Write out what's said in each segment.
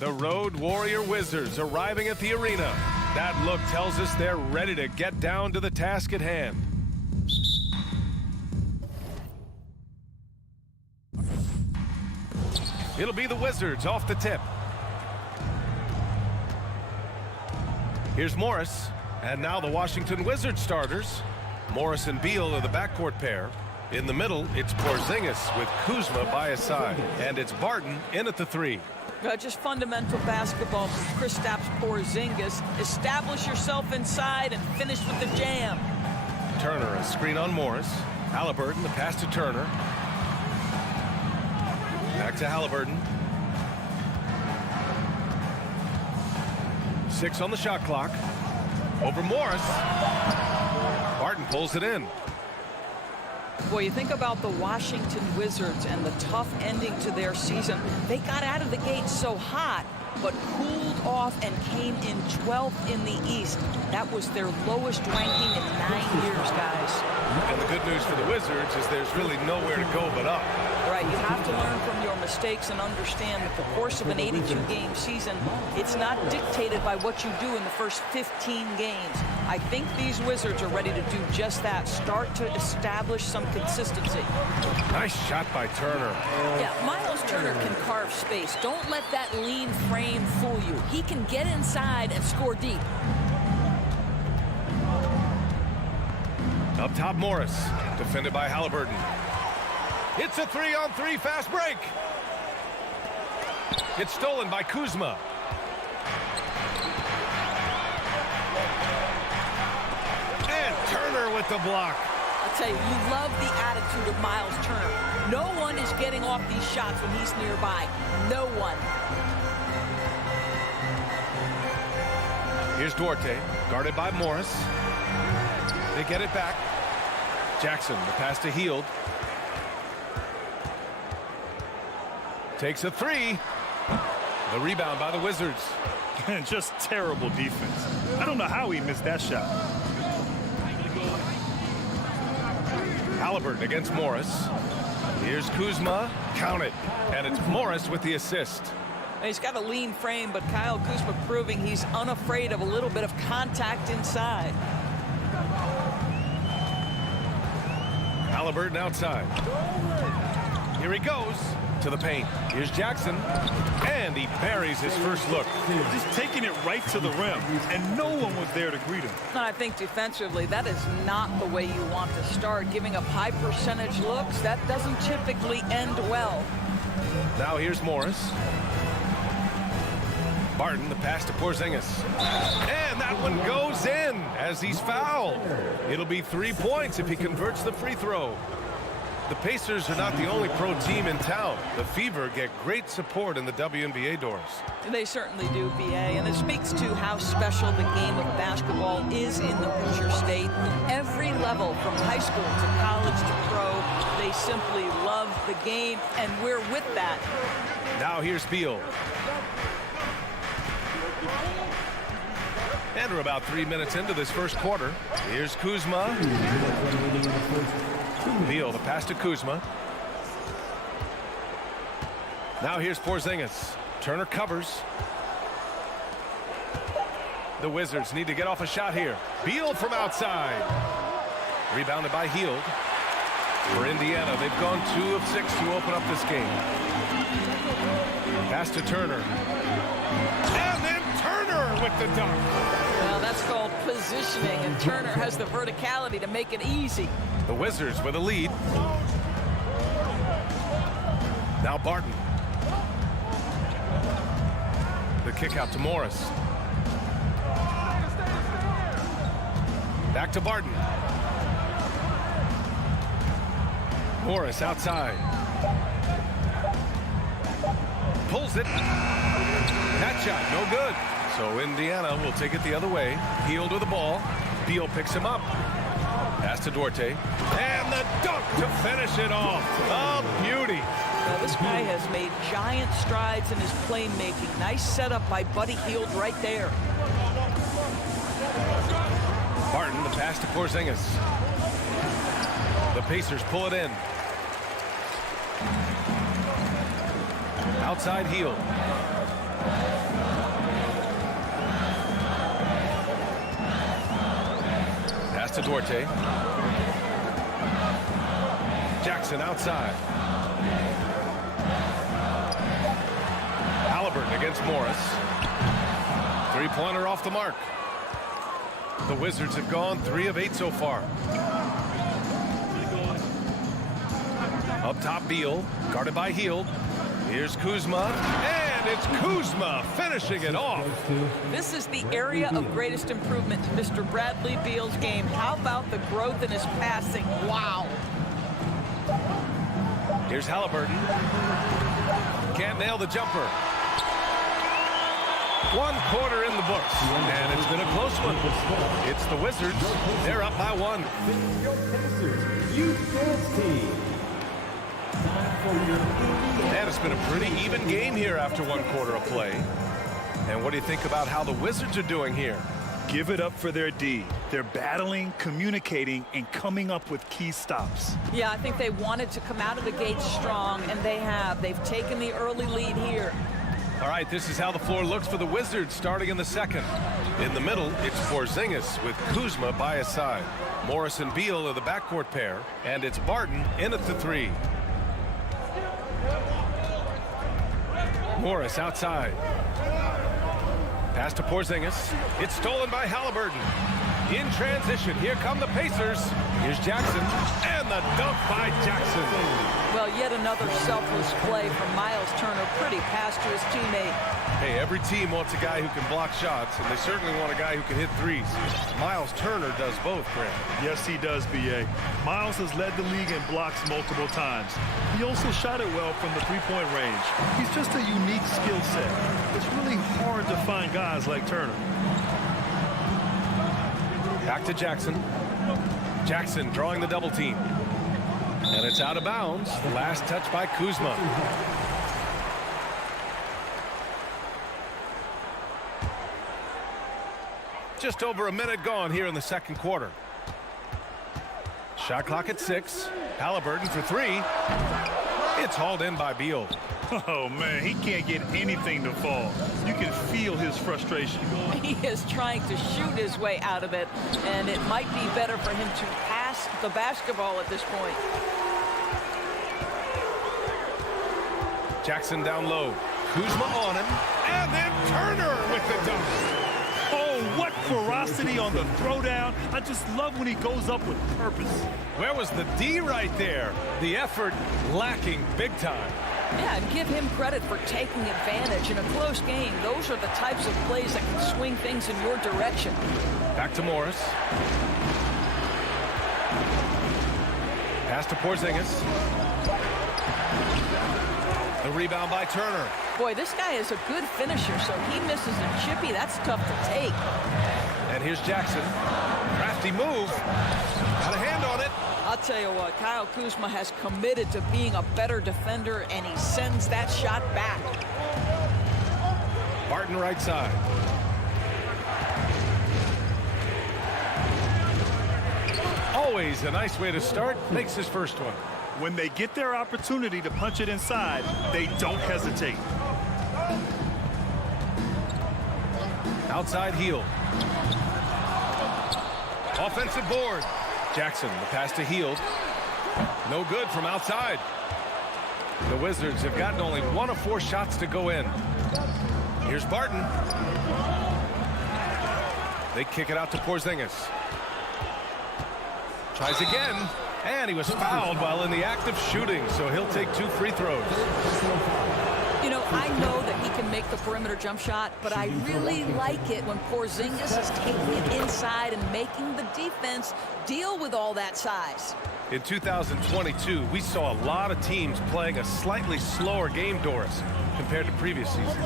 The Road Warrior Wizards arriving at the arena. That look tells us they're ready to get down to the task at hand. It'll be the Wizards off the tip. Here's Morris, and now the Washington Wizards starters. Morris and Beal are the backcourt pair. In the middle, it's Porzingis with Kuzma by his side, and it's Barton in at the 3. Just fundamental basketball from Kristaps Porzingis. Establish yourself inside and finish with the jam. Turner, a screen on Morris. Halliburton, the pass to Turner. Back to Halliburton. 6 on the shot clock. Over Morris. Barton pulls it in. Boy, you think about the Washington Wizards and the tough ending to their season. They got out of the gate so hot, but cooled off and came in 12th in the East. That was their lowest ranking in 9 years, guys. And the good news for the Wizards is there's really nowhere to go but up. Right, you have to learn from your mistakes and understand that the course of an 82-game season, it's not dictated by what you do in the first 15 games. I think these Wizards are ready to do just that, start to establish some consistency. Nice shot by Turner. Yeah, Miles Turner can carve space. Don't let that lean frame fool you. He can get inside and score deep. Up top, Morris, defended by Halliburton. It's a 3-on-3 fast break. It's stolen by Kuzma. And Turner with the block. I'll tell you, you love the attitude of Miles Turner. No one is getting off these shots when he's nearby. No one. Here's Duarte, guarded by Morris. They get it back. Jackson, the pass to Hield. Takes a 3. The rebound by the Wizards. And just terrible defense. I don't know how he missed that shot. Halliburton against Morris. Here's Kuzma. Count it. And it's Morris with the assist. He's got a lean frame, but Kyle Kuzma proving he's unafraid of a little bit of contact inside. Halliburton outside. Here he goes to the paint. Here's Jackson, and he buries his first look. Just taking it right to the rim, and no one was there to greet him. I think defensively, that is not the way you want to start. Giving up high percentage looks, that doesn't typically end well. Now here's Morris. Barton, the pass to Porzingis. And that one goes in as he's fouled. It'll be 3 points if he converts the free throw. The Pacers are not the only pro team in town. The Fever get great support in the WNBA doors. They certainly do, BA, and it speaks to how special the game of basketball is in the Hoosier State. Every level, from high school to college to pro, they simply love the game, and we're with that. Now here's Beal. And we're about 3 minutes into this first quarter. Here's Kuzma. Beal, the pass to Kuzma. Now here's Porzingis. Turner covers. The Wizards need to get off a shot here. Beal from outside. Rebounded by Hield. For Indiana, they've gone 2 of 6 to open up this game. Pass to Turner. And then Turner with the dunk. Well, that's called positioning, and Turner has the verticality to make it easy. The Wizards with a lead. Now Barton. The kick out to Morris. Back to Barton. Morris outside. Pulls it. That shot, no good. So Indiana will take it the other way. Hield with the ball. Beal picks him up. Pass to Duarte. And the dunk to finish it off. A beauty. Now, this guy has made giant strides in his playmaking. Nice setup by Buddy Hield right there. Barton, the pass to Porzingis. The Pacers pull it in. Outside Hield. Pass to Duarte. Jackson outside. Halliburton against Morris. Three-pointer off the mark. The Wizards have gone 3 of 8 so far. Up top, Beal, guarded by Hield. Here's Kuzma, and it's Kuzma finishing it off. This is the area of greatest improvement to Mr. Bradley Beal's game. How about the growth in his passing? Wow. Here's Halliburton. Can't nail the jumper. 1 quarter in the books, and it's been a close one. It's the Wizards. They're up by 1. And it's been a pretty even game here after 1 quarter of play. And what do you think about how the Wizards are doing here? Give it up for their D. They're battling, communicating, and coming up with key stops. Yeah, I think they wanted to come out of the gate strong, and they have. They've taken the early lead here. All right, this is how the floor looks for the Wizards starting in the second. In the middle, it's Porzingis with Kuzma by his side. Morris and Beal are the backcourt pair, and it's Barton in at the 3. Morris outside. Pass to Porzingis. It's stolen by Halliburton. In transition, here come the Pacers. Here's Jackson, and the dunk by Jackson. Well, yet another selfless play from Miles Turner. Pretty pass to his teammate. Hey, every team wants a guy who can block shots, and they certainly want a guy who can hit threes. Miles Turner does both, Grant. Yes, he does, B.A. Miles has led the league in blocks multiple times. He also shot it well from the three-point range. He's just a unique skill set. It's really hard to find guys like Turner. Back to Jackson. Jackson drawing the double team. And it's out of bounds. Last touch by Kuzma. Just over a minute gone here in the second quarter. Shot clock at 6. Halliburton for 3. It's hauled in by Beal. Oh, man, he can't get anything to fall. You can feel his frustration. He is trying to shoot his way out of it, and it might be better for him to pass the basketball at this point. Jackson down low. Kuzma on him, and then Turner with the dunk. Oh, what ferocity on the throwdown. I just love when he goes up with purpose. Where was the D right there? The effort lacking big time. Yeah, and give him credit for taking advantage in a close game. Those are the types of plays that can swing things in your direction. Back to Morris. Pass to Porzingis. The rebound by Turner. Boy, this guy is a good finisher, so he misses a chippy. That's tough to take. And here's Jackson. Crafty move. Got a hand on it. I'll tell you what, Kyle Kuzma has committed to being a better defender, and he sends that shot back. Barton right side. Always a nice way to start. Makes his first one. When they get their opportunity to punch it inside, they don't hesitate. Outside Hield. Offensive board. Jackson, the pass to Hield. No good from outside. The Wizards have gotten only 1 of 4 shots to go in. Here's Barton. They kick it out to Porzingis. Tries again. And he was fouled while in the act of shooting, so he'll take 2 free throws. You know, I know that he can make the perimeter jump shot, but I really like it when Porzingis is taking it inside and making the defense deal with all that size. In 2022, we saw a lot of teams playing a slightly slower game, Doris, compared to previous seasons.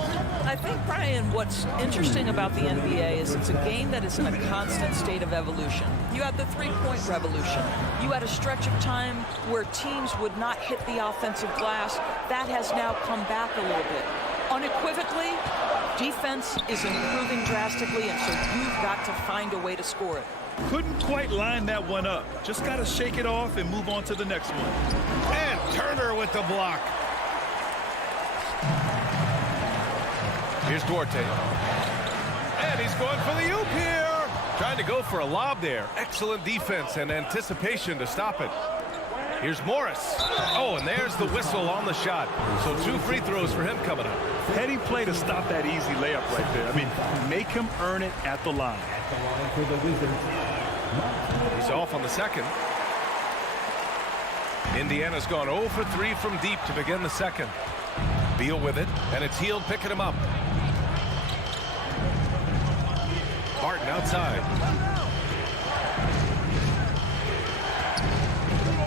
I think, Brian, what's interesting about the NBA is it's a game that is in a constant state of evolution. You had the three-point revolution. You had a stretch of time where teams would not hit the offensive glass. That has now come back a little bit. Unequivocally, defense is improving drastically, and so you've got to find a way to score it. Couldn't quite line that one up. Just got to shake it off and move on to the next one. And Turner with the block. Here's Duarte. And he's going for the oop here. Trying to go for a lob there. Excellent defense and anticipation to stop it. Here's Morris. Oh, and there's the whistle on the shot. So 2 free throws for him coming up. Heady play to stop that easy layup right there. I mean, make him earn it at the line. He's off on the second. Indiana's gone 0 for 3 from deep to begin the second. Beal with it, and it's Hield picking him up. Barton outside.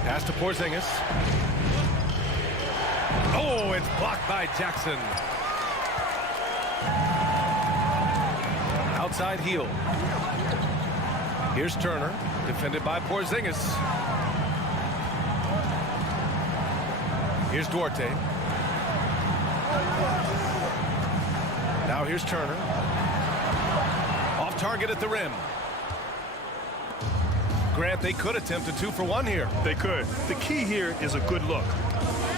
Pass to Porzingis. Oh, it's blocked by Jackson. Outside Hield. Here's Turner, defended by Porzingis. Here's Duarte. Now here's Turner. Off target at the rim. Grant, they could attempt a 2-for-1 here. They could. The key here is a good look.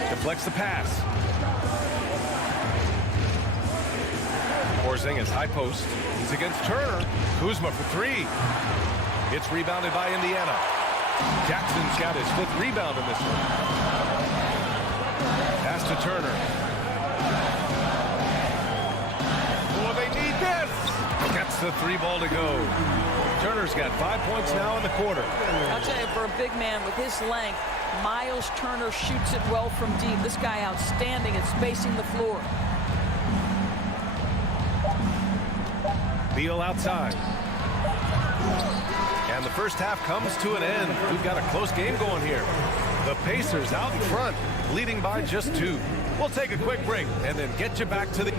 Deflects the pass. Porzingis, high post. He's against Turner. Kuzma for 3. It's rebounded by Indiana. Jackson's got his 5th rebound in this one. Pass to Turner. Oh, they need this. Gets the 3 ball to go. Turner's got 5 points now in the quarter. I'll tell you, for a big man with his length, Miles Turner shoots it well from deep. This guy outstanding at spacing the floor. Beal outside. And the first half comes to an end. We've got a close game going here. The Pacers out in front, leading by just 2. We'll take a quick break and then get you back to the...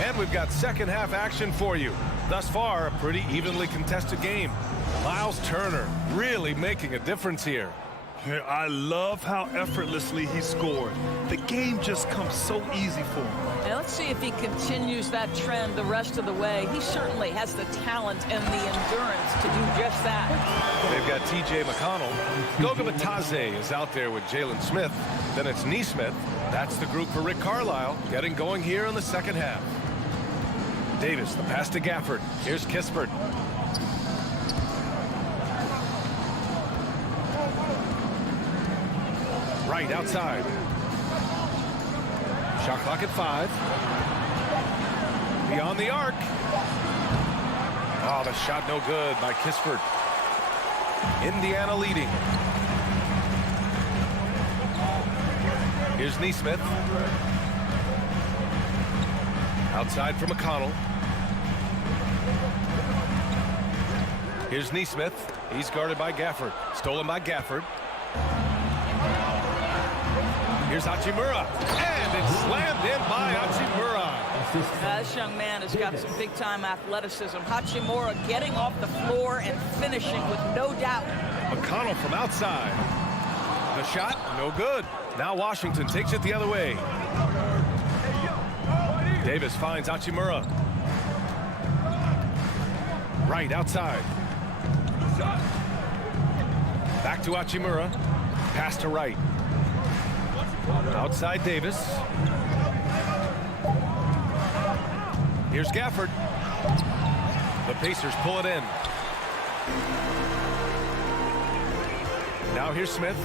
And we've got second half action for you. Thus far, a pretty evenly contested game. Miles Turner really making a difference here. I love how effortlessly he scored. The game just comes so easy for him. Now let's see if he continues that trend the rest of the way. He certainly has the talent and the endurance to do just that. They've got T.J. McConnell. Goga Bitadze is out there with Jalen Smith. Then it's Nesmith. That's the group for Rick Carlisle, getting going here in the second half. Davis, the pass to Gafford. Here's Kispert. Right outside. Shot clock at 5. Beyond the arc. Oh, the shot no good by Kispert. Indiana leading. Here's Nesmith. Outside for McConnell. Here's Nesmith. He's guarded by Gafford. Stolen by Gafford. Here's Hachimura. And it's slammed in by Hachimura. This young man has got some big-time athleticism. Hachimura getting off the floor and finishing with no doubt. McConnell from outside. The shot, no good. Now Washington takes it the other way. Davis finds Hachimura. Right outside. Back to Hachimura. Pass to Wright. Outside Davis. Here's Gafford. The Pacers pull it in. Now here's Smith.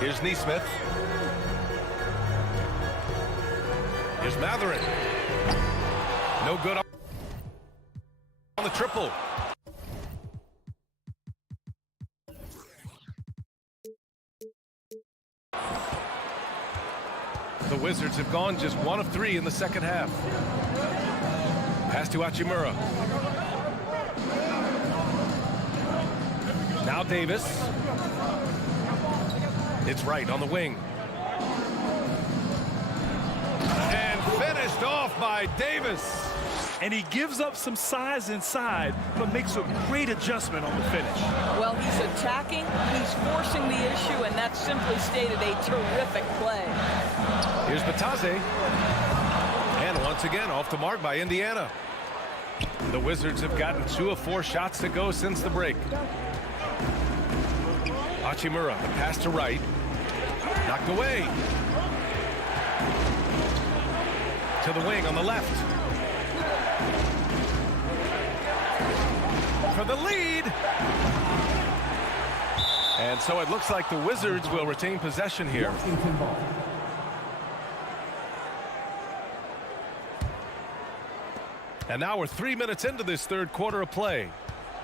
Here's Nesmith. Here's Matherin. No good on the triple. The Wizards have gone just 1 of 3 in the second half. Pass to Hachimura. Now Davis. It's Wright on the wing. And finished off by Davis. And he gives up some size inside, but makes a great adjustment on the finish. Well, he's attacking, he's forcing the issue, and that's simply stated a terrific play. Here's Bitadze. And once once again off the mark by Indiana. The Wizards have gotten 2 of 4 shots to go since the break. Hachimura, the pass to right. Knocked away. To the wing on the left. For the lead. And so it looks like the Wizards will retain possession here. And now we're 3 minutes into this third quarter of play.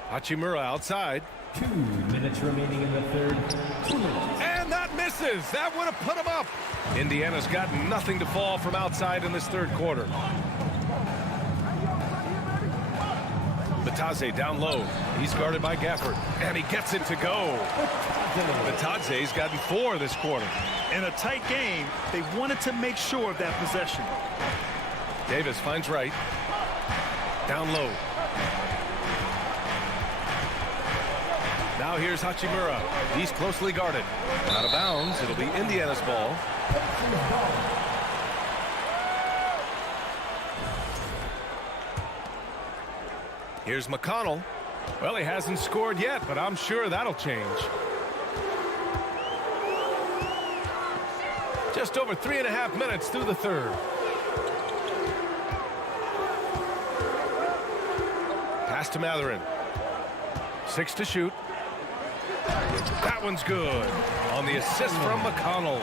Hachimura outside. 2 minutes remaining in the third. 2 minutes. And that misses. That would have put him up. Indiana's got nothing to fall from outside in this third quarter. Batadze down low. He's guarded by Gafford. And he gets it to go. Batadze's gotten 4 this quarter. In a tight game, they wanted to make sure of that possession. Davis finds right. Down low. Now here's Hachimura. He's closely guarded. Out of bounds. It'll be Indiana's ball. Here's McConnell. Well, he hasn't scored yet, but I'm sure that'll change. Just over 3.5 minutes through the third. Pass to Mathurin. 6 to shoot. That one's good. On the assist from McConnell.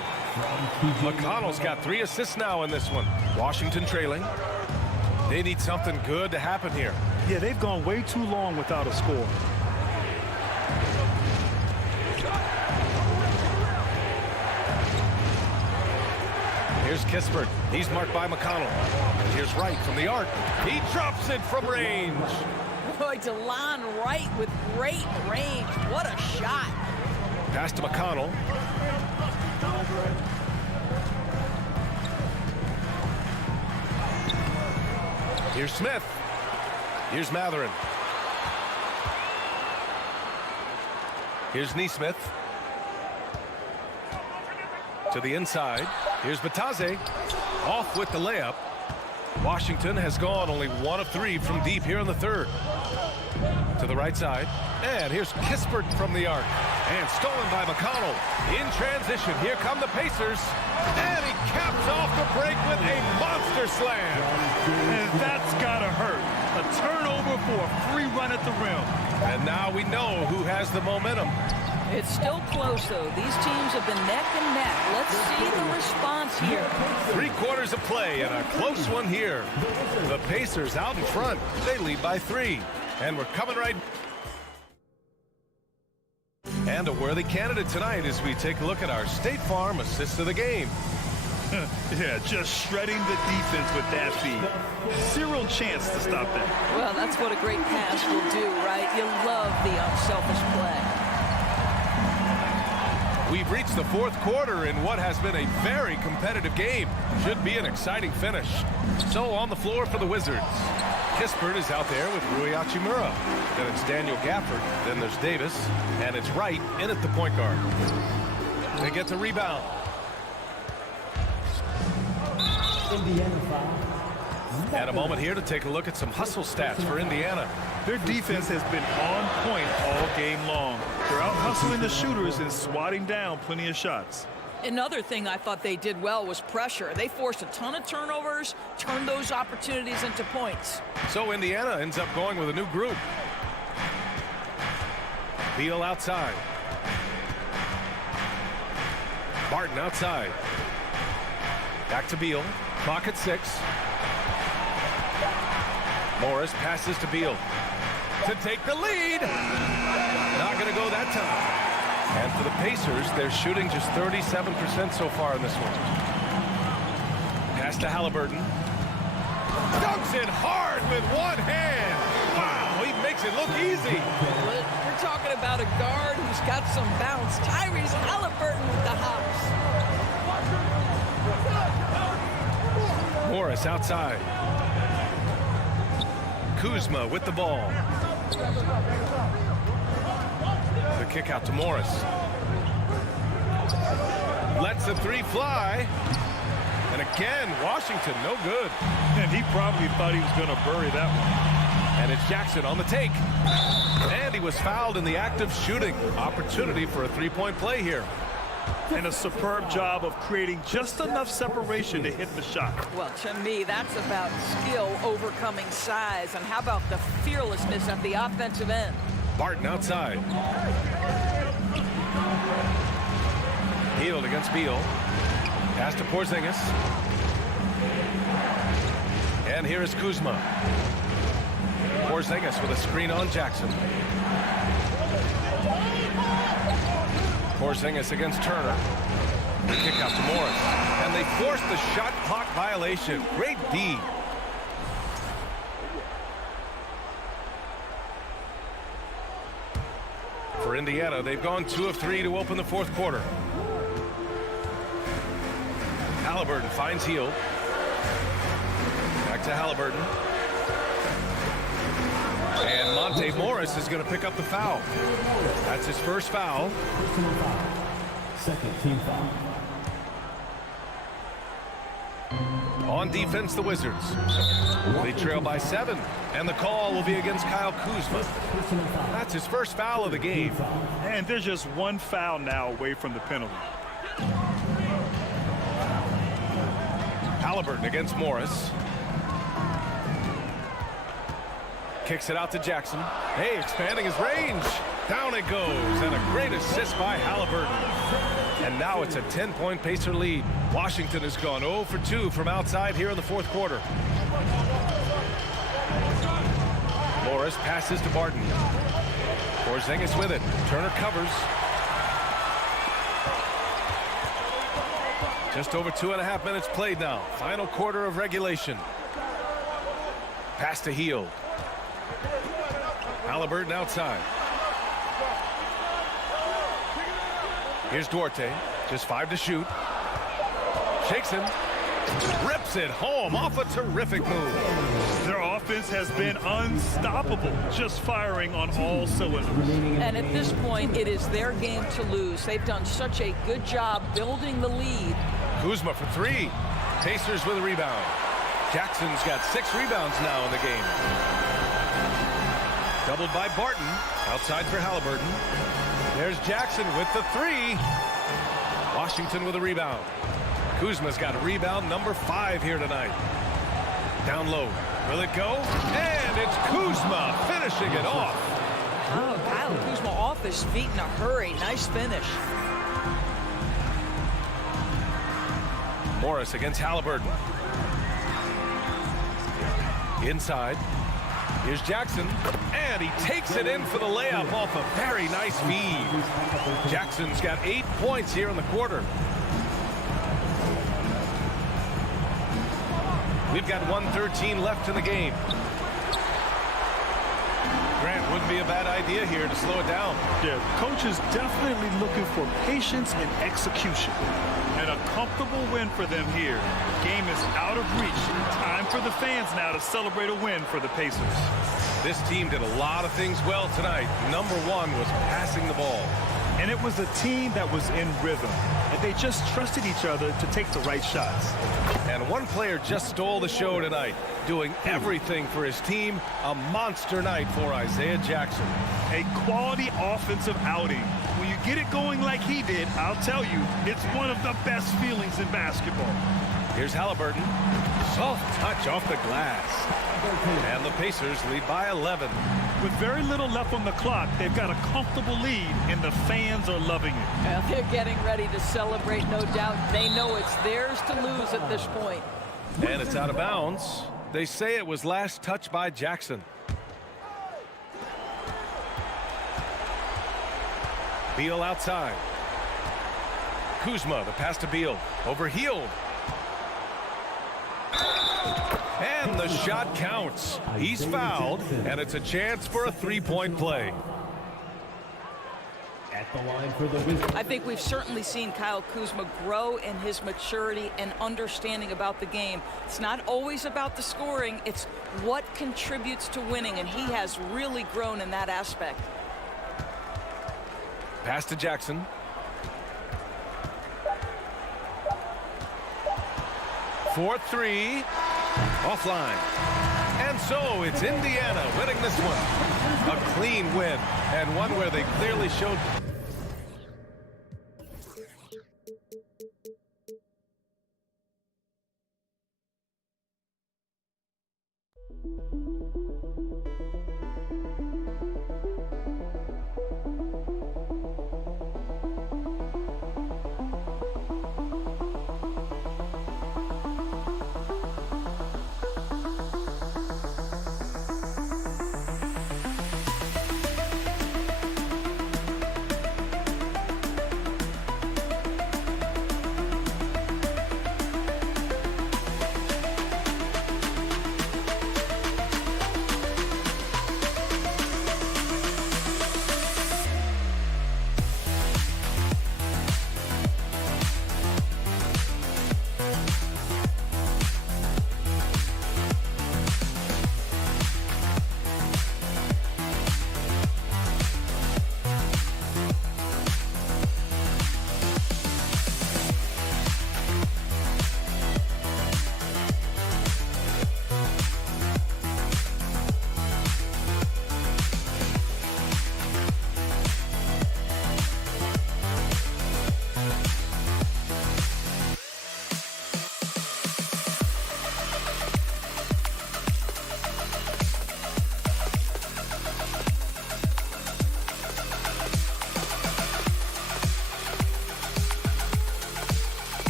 McConnell's got 3 assists now in this one. Washington trailing. They need something good to happen here. Yeah, they've gone way too long without a score. Here's Kispert. He's marked by McConnell. And here's Wright from the arc. He drops it from range. Boy, DeLon Wright with great range. What a shot. Pass to McConnell. Here's Smith. Here's Mathurin. Here's Nesmith. To the inside. Here's Batadze. Off with the layup. Washington has gone only 1 of 3 from deep here in the third. To the right side. And here's Kispert from the arc. And stolen by McConnell. In transition, here come the Pacers. And he caps off the break with a monster slam. And that's gotta hurt. A turnover for a free run at the rim. And now we know who has the momentum. It's still close, though. These teams have been neck and neck. Let's see the response here. 3 quarters of play and a close one here. The Pacers out in front. They lead by 3. And we're coming right. And a worthy candidate tonight as we take a look at our State Farm assist of the game. Yeah, just shredding the defense with that feed. Zero chance to stop that. Well, that's what a great pass will do, right? You love the unselfish play. We've reached the 4th quarter in what has been a very competitive game. Should be an exciting finish. So on the floor for the Wizards. Kispert is out there with Rui Hachimura. Then it's Daniel Gafford. Then there's Davis. And it's Wright in at the point guard. They get the rebound. Indiana foul. And a moment here to take a look at some hustle stats for Indiana. Their defense has been on point all game long. They're out hustling the shooters and swatting down plenty of shots. Another thing I thought they did well was pressure. They forced a ton of turnovers, turned those opportunities into points. So Indiana ends up going with a new group. Beal outside. Barton outside. Back to Beal. Clock at 6. Morris passes to Beal to take the lead. Not going to go that time. And for the Pacers, they're shooting just 37% so far in this one. Pass to Halliburton. Dunks it hard with one hand. Wow, he makes it look easy. We're talking about a guard who's got some bounce. Tyrese Halliburton with the hops. Morris outside. Kuzma with the ball. The kick out to Morris. Lets the 3 fly. And again, Washington, no good. And he probably thought he was going to bury that one. And it's Jackson on the take. And he was fouled in the act of shooting. Opportunity for a three-point play here. And a superb job of creating just enough separation to hit the shot. Well, to me, that's about skill overcoming size. And how about the fearlessness at the offensive end? Barton outside. Hield against Beal. Pass to Porzingis. And here is Kuzma. Porzingis with a screen on Jackson. Porzingis against Turner. The kick out to Morris. And they forced the shot clock violation. Great D. For Indiana, they've gone 2 of 3 to open the fourth quarter. Halliburton finds Hield. Back to Halliburton. And Monte Morris is going to pick up the foul. That's his first foul. Personal foul. Second team foul. On defense, the Wizards. They trail by 7. And the call will be against Kyle Kuzma. That's his first foul of the game. And there's just one foul now away from the penalty. Halliburton against Morris. Kicks it out to Jackson. Hey, expanding his range. Down it goes. And a great assist by Halliburton. And now it's a 10-point Pacer lead. Washington has gone 0 for 2 from outside here in the fourth quarter. Morris passes to Barton. Porzingis with it. Turner covers. Just over 2.5 minutes played now. Final quarter of regulation. Pass to Hield. Halliburton outside. Here's Duarte. Just 5 to shoot. Shakes him. Rips it home off a terrific move. Their offense has been unstoppable, just firing on all cylinders. And at this point, it is their game to lose. They've done such a good job building the lead. Kuzma for 3. Pacers with a rebound. Jackson's got 6 rebounds now in the game. Doubled by Barton. Outside for Halliburton. There's Jackson with the 3. Washington with a rebound. Kuzma's got a rebound number 5 here tonight. Down low. Will it go? And it's Kuzma finishing it off. Oh, Kyle Kuzma off his feet in a hurry. Nice finish. Morris against Halliburton. Inside. Here's Jackson. And he takes it in for the layup off a very nice feed. Jackson's got 8 points here in the quarter. We've got 1:13 left in the game. Grant, wouldn't be a bad idea here to slow it down. Yeah, coach is definitely looking for patience and execution. And a comfortable win for them here. Game is out of reach. Time for the fans now to celebrate a win for the Pacers. This team did a lot of things well tonight. Number 1 was passing the ball. And it was a team that was in rhythm. And they just trusted each other to take the right shots. And one player just stole the show tonight, doing everything for his team. A monster night for Isaiah Jackson. A quality offensive outing. When you get it going like he did, I'll tell you, it's one of the best feelings in basketball. Here's Halliburton. Soft touch off the glass. And the Pacers lead by 11. With very little left on the clock, they've got a comfortable lead, and the fans are loving it. Well, they're getting ready to celebrate, no doubt. They know it's theirs to lose at this point. And it's out of bounds. They say it was last touched by Jackson. Beal outside. Kuzma, the pass to Beal. Over Hield. And the shot counts. He's fouled, and it's a chance for a 3-point play. At the line for the Wizards. I think we've certainly seen Kyle Kuzma grow in his maturity and understanding about the game. It's not always about the scoring. It's what contributes to winning, and he has really grown in that aspect. Pass to Jackson. 4-3. Offline. And so it's Indiana winning this one. A clean win, and one where they clearly showed.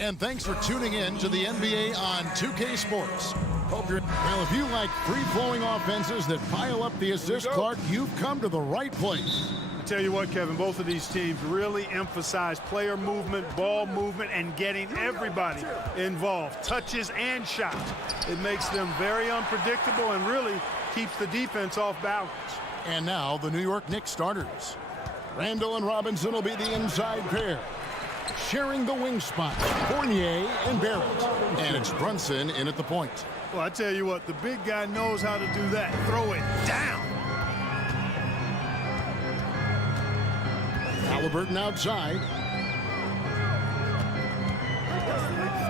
And thanks for tuning in to the NBA on 2K Sports. Well, if you like free-flowing offenses that pile up the assist, Clark, you've come to the right place. I tell you what, Kevin, both of these teams really emphasize player movement, ball movement, and getting everybody involved, touches and shots. It makes them very unpredictable and really keeps the defense off balance. And now the New York Knicks starters. Randall and Robinson will be the inside pair. Sharing the wing spots, Fournier and Barrett. And it's Brunson in at the point. Well, I tell you what, the big guy knows how to do that. Throw it down. Halliburton outside.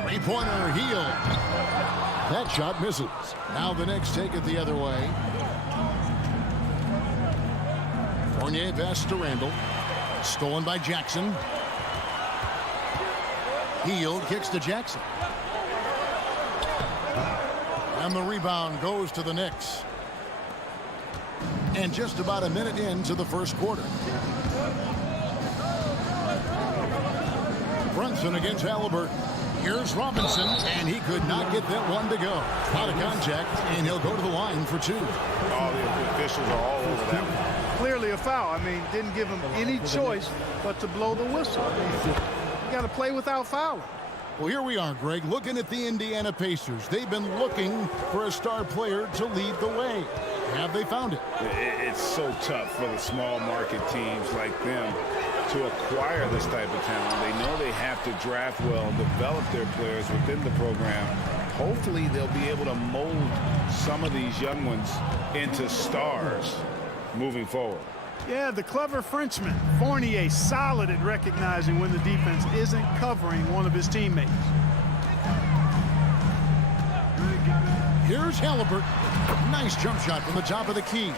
Three-pointer, Heel. That shot misses. Now the Knicks take it the other way. Fournier pass to Randall. Stolen by Jackson. Heel kicks to Jackson. And the rebound goes to the Knicks. And just about a minute into the first quarter. Brunson against Halliburton. Here's Robinson, and he could not get that one to go. Out of contact, and he'll go to the line for two. All the officials are all over that one. Clearly a foul. I mean, didn't give him any choice but to blow the whistle. I mean, you got to play without fouling. Well, here we are, Greg, looking at the Indiana Pacers. They've been looking for a star player to lead the way. Have they found it? It's so tough for the small market teams like them to acquire this type of talent. They know they have to draft well, develop their players within the program. Hopefully they'll be able to mold some of these young ones into stars moving forward. Yeah, the clever Frenchman, Fournier, solid at recognizing when the defense isn't covering one of his teammates. Here's Halliburton. Nice jump shot from the top of the key.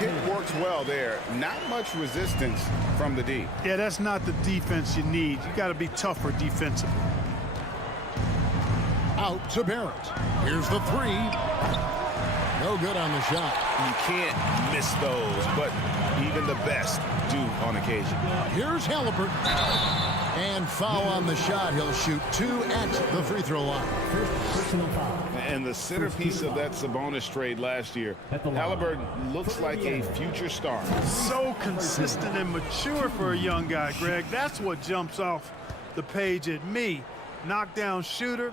It works well there. Not much resistance from the D. Yeah, that's not the defense you need. You got to be tougher defensively. Out to Barrett. Here's the three. No good on the shot. You can't miss those, but even the best do on occasion. Here's Halliburton. And foul on the shot. He'll shoot two at the free throw line. And the centerpiece of that Sabonis trade last year, Halliburton looks like a future star. So consistent and mature for a young guy, Greg. That's what jumps off the page at me. Knockdown shooter,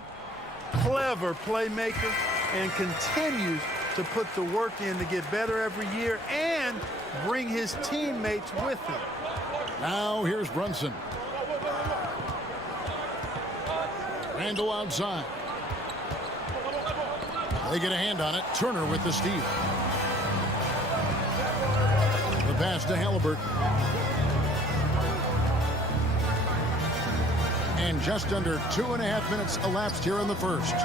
clever playmaker, and continues to put the work in to get better every year and bring his teammates with him. Now here's Brunson. Randall outside. They get a hand on it. Turner with the steal. The pass to Halliburton. And just under 2.5 minutes elapsed here in the first.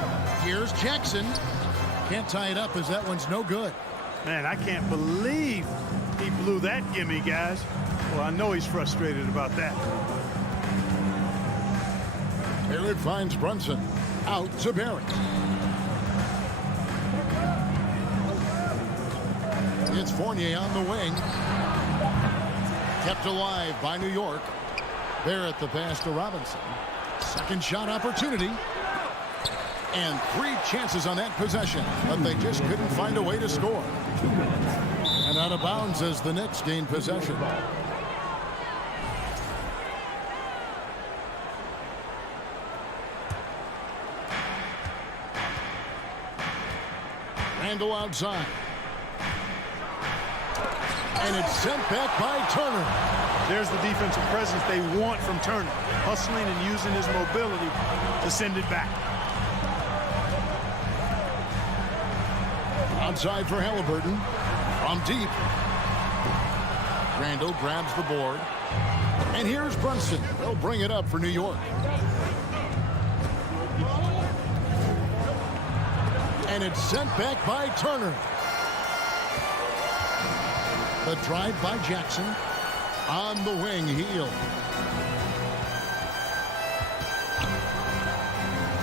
Here's Jackson. Can't tie it up as that one's no good. Man, I can't believe he blew that gimme, guys. Well, I know he's frustrated about that. Barrett finds Brunson. Out to Barrett. It's Fournier on the wing. Kept alive by New York. Barrett the pass to Robinson. Second shot opportunity. And 3 chances on that possession, but they just couldn't find a way to score. And out of bounds as the Knicks gain possession. Randall outside. And it's sent back by Turner. There's the defensive presence they want from Turner. Hustling and using his mobility to send it back. Outside for Halliburton. From deep. Randall grabs the board. And here's Brunson. They'll bring it up for New York. And it's sent back by Turner. The drive by Jackson. On the wing, Heel.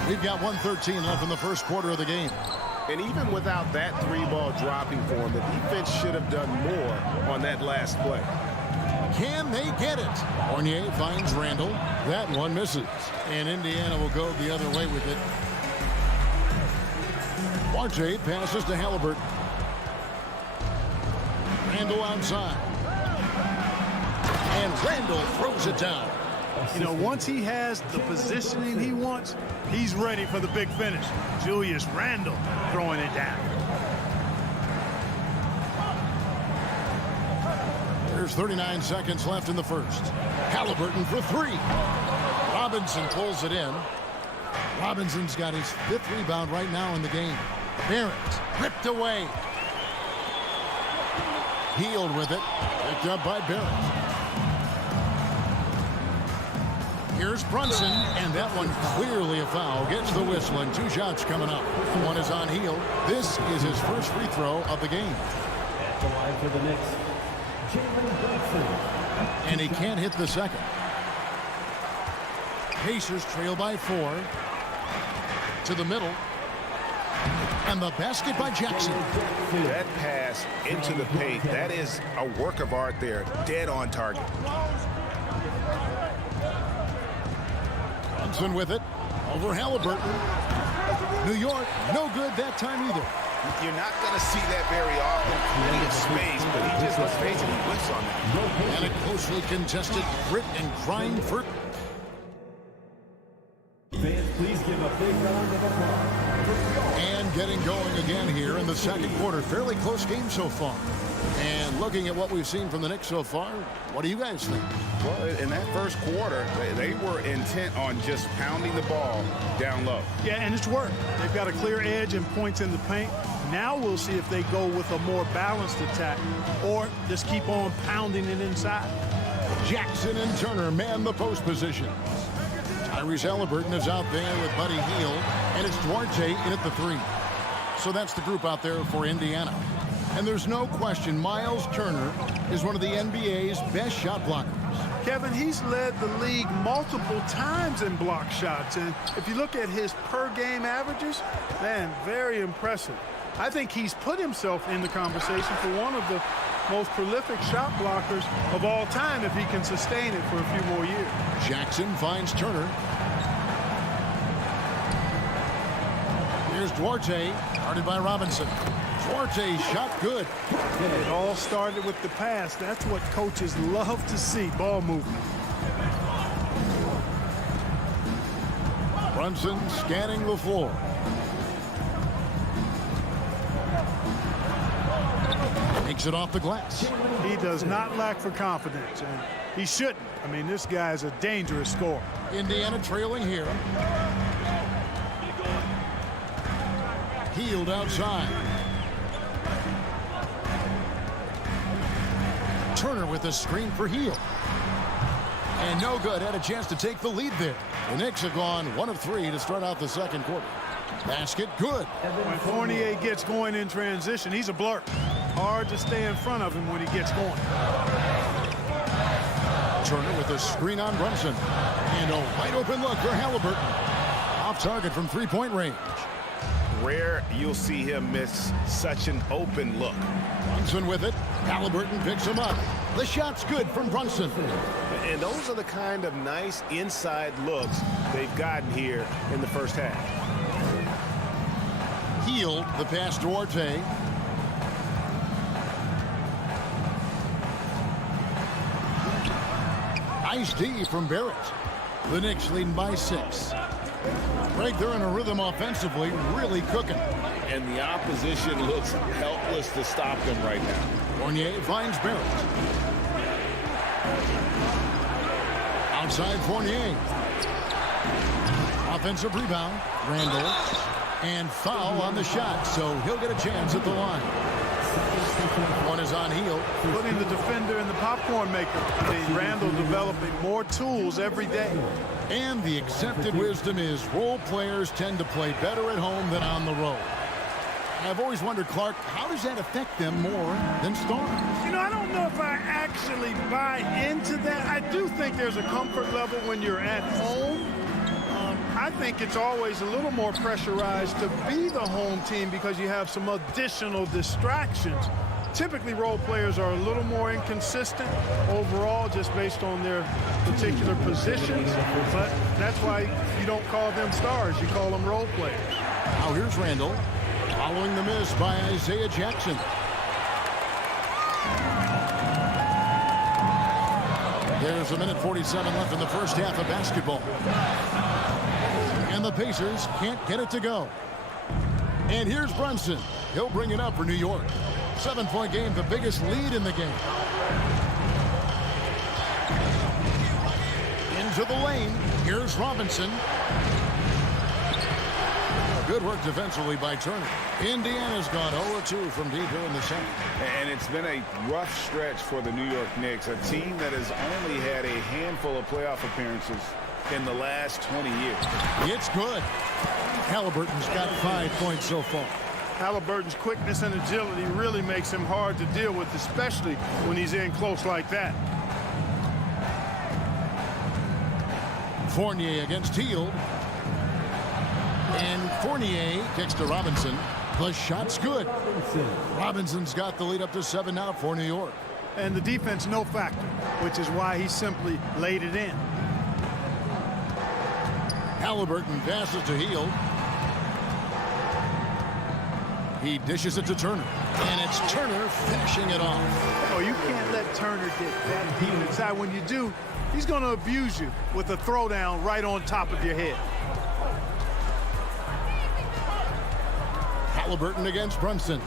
We've got 1:13 left in the first quarter of the game. And even without that 3-ball dropping for him, the defense should have done more on that last play. Can they get it? Fournier finds Randall. That one misses. And Indiana will go the other way with it. Duarte passes to Halliburton. Randall outside. And Randall throws it down. You know, once he has the positioning he wants, he's ready for the big finish. Julius Randle throwing it down. There's 39 seconds left in the first. Halliburton for three. Robinson pulls it in. Robinson's got his 5th rebound right now in the game. Barrett ripped away. Healed with it. Picked up by Barrett. Here's Brunson, and that one clearly a foul. Gets the whistle, and 2 shots coming up. One is on Hield. This is his first free throw of the game. At the line for the Knicks, Jalen Brunson. And he can't hit the second. Pacers trail by 4. To the middle. And the basket by Jackson. That pass into the paint, that is a work of art there. Dead on target. Brunson with it. Over Halliburton. New York, no good that time either. You're not going to see that very often. Plenty of space, but he just was facing a whiffs on that. And a closely contested grit and grind for... Fans, please give a big round of applause. And getting going again here in the second quarter. Fairly close game so far. And looking at what we've seen from the Knicks so far, what do you guys think? Well, in that first quarter, they were intent on just pounding the ball down low. Yeah, and it's worked. They've got a clear edge and points in the paint. Now we'll see if they go with a more balanced attack or just keep on pounding it inside. Jackson and Turner man the post positions. Tyrese Halliburton is out there with Buddy Hield, and it's Duarte in at the 3. So that's the group out there for Indiana. And there's no question Miles Turner is one of the NBA's best shot blockers. Kevin, he's led the league multiple times in block shots. And if you look at his per-game averages, man, very impressive. I think he's put himself in the conversation for one of the most prolific shot blockers of all time if he can sustain it for a few more years. Jackson finds Turner. Here's Duarte, guarded by Robinson. Duarte shot good. It all started with the pass. That's what coaches love to see, ball movement. Brunson scanning the floor. Takes it off the glass. He does not lack for confidence, and he shouldn't. I mean, this guy is a dangerous scorer. Indiana trailing here. Hield outside. Turner with a screen for Hield. And no good. Had a chance to take the lead there. The Knicks have gone 1 of 3 to start out the second quarter. Basket good. When Fournier gets going in transition, he's a blur. Hard to stay in front of him when he gets going. Turner with a screen on Brunson. And a wide open look for Halliburton. Off target from 3-point range. Rare you'll see him miss such an open look. Brunson with it. Halliburton picks him up. The shot's good from Brunson. And those are the kind of nice inside looks they've gotten here in the first half. Hield, the pass to Duarte. Nice D from Barrett. The Knicks leading by 6. Greg, they're in a rhythm offensively, really cooking. And the opposition looks helpless to stop them right now. Fournier finds Barrett. Outside Fournier. Offensive rebound. Randall. And foul on the shot, so he'll get a chance at the line. One is on Hield. Putting the defender in the popcorn maker. I mean, Randall developing more tools every day. And the accepted wisdom is role players tend to play better at home than on the road. I've always wondered, Clark, how does that affect them more than stars? You know, I don't know if I actually buy into that. I do think there's a comfort level when you're at home. I think it's always a little more pressurized to be the home team because you have some additional distractions. Typically, role players are a little more inconsistent overall just based on their particular positions. But that's why you don't call them stars. You call them role players. Now here's Randall. Following the miss by Isaiah Jackson. There's 1:47 left in the first half of basketball. And the Pacers can't get it to go. And here's Brunson. He'll bring it up for New York. 7-point game, the biggest lead in the game. Into the lane. Here's Robinson. Good work defensively by Turner. Indiana's gone 0-2 from deep here in the second. And it's been a rough stretch for the New York Knicks, a team that has only had a handful of playoff appearances in the last 20 years. It's good. Halliburton's got 5 points so far. Halliburton's quickness and agility really makes him hard to deal with, especially when he's in close like that. Fournier against Hield. And Fournier kicks to Robinson. The shot's good. Robinson's got the lead up to 7 now for New York. And the defense no factor, which is why he simply laid it in. Halliburton passes to Hield. He dishes it to Turner. And it's Turner finishing it off. Oh, you can't let Turner get that deep inside. When you do, he's going to abuse you with a throwdown right on top of your head. Halliburton against Brunson.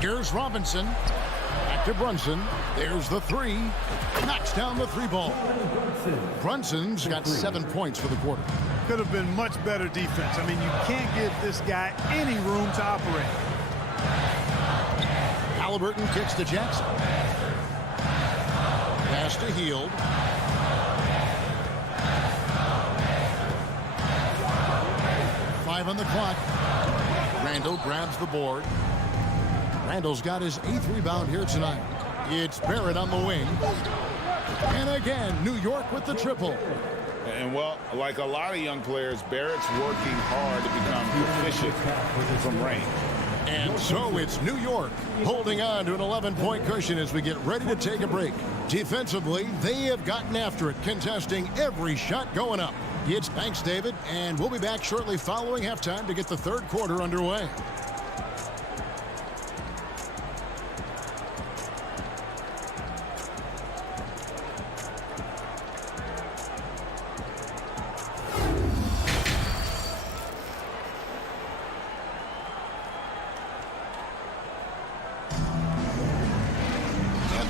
Here's Robinson. Back to Brunson. There's the three. Knocks down the three ball. Brunson's got 7 points for the quarter. Could have been much better defense. I mean, you can't give this guy any room to operate. Halliburton kicks to Jackson. Pass to Hield. Five on the clock. Randall grabs the board. Randall's got his 8th rebound here tonight. It's Barrett on the wing. And again, New York with the triple. And, well, like a lot of young players, Barrett's working hard to become proficient from range. And so it's New York holding on to an 11-point cushion as we get ready to take a break. Defensively, they have gotten after it, contesting every shot going up. Thanks, David, and we'll be back shortly following halftime to get the third quarter underway.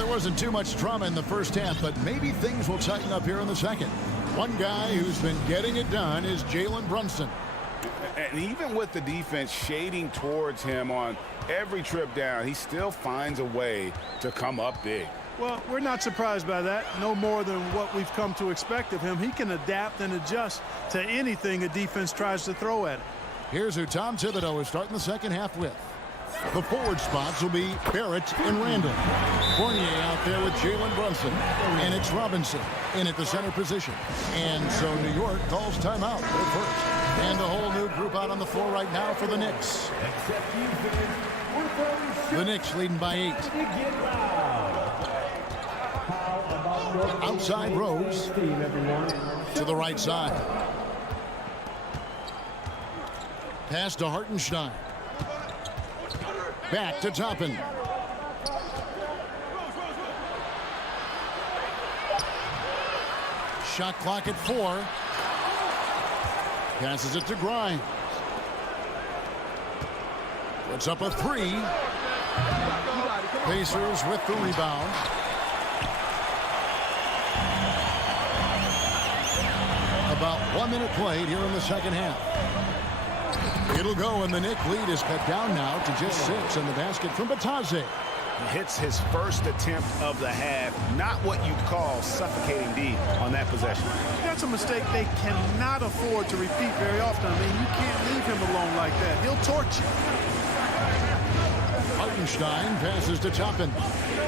Wasn't too much drama in the first half, but maybe things will tighten up here in the second. One guy who's been getting it done is Jalen Brunson. And even with the defense shading towards him on every trip down, he still finds a way to come up big. Well, we're not surprised by that. No more than what we've come to expect of him. He can adapt and adjust to anything a defense tries to throw at him. Here's who Tom Thibodeau is starting the second half with. The forward spots will be Barrett and Randall. Fournier out there with Jalen Brunson. And it's Robinson in at the center position. And so New York calls timeout. They're first. And a whole new group out on the floor right now for the Knicks. The Knicks leading by 8. Outside Rose to the right side. Pass to Hartenstein. Back to Toppin. Shot clock at 4. Passes it to Grimes. Puts up a 3. Pacers with the rebound. About 1 minute played here in the second half. It'll go, and the Knicks lead is cut down now to just 6 in the basket from Batadze. Hits his first attempt of the half. Not what you'd call suffocating D on that possession. That's a mistake they cannot afford to repeat very often. I mean, you can't leave him alone like that. He'll torch you. Hartenstein passes to Toppin.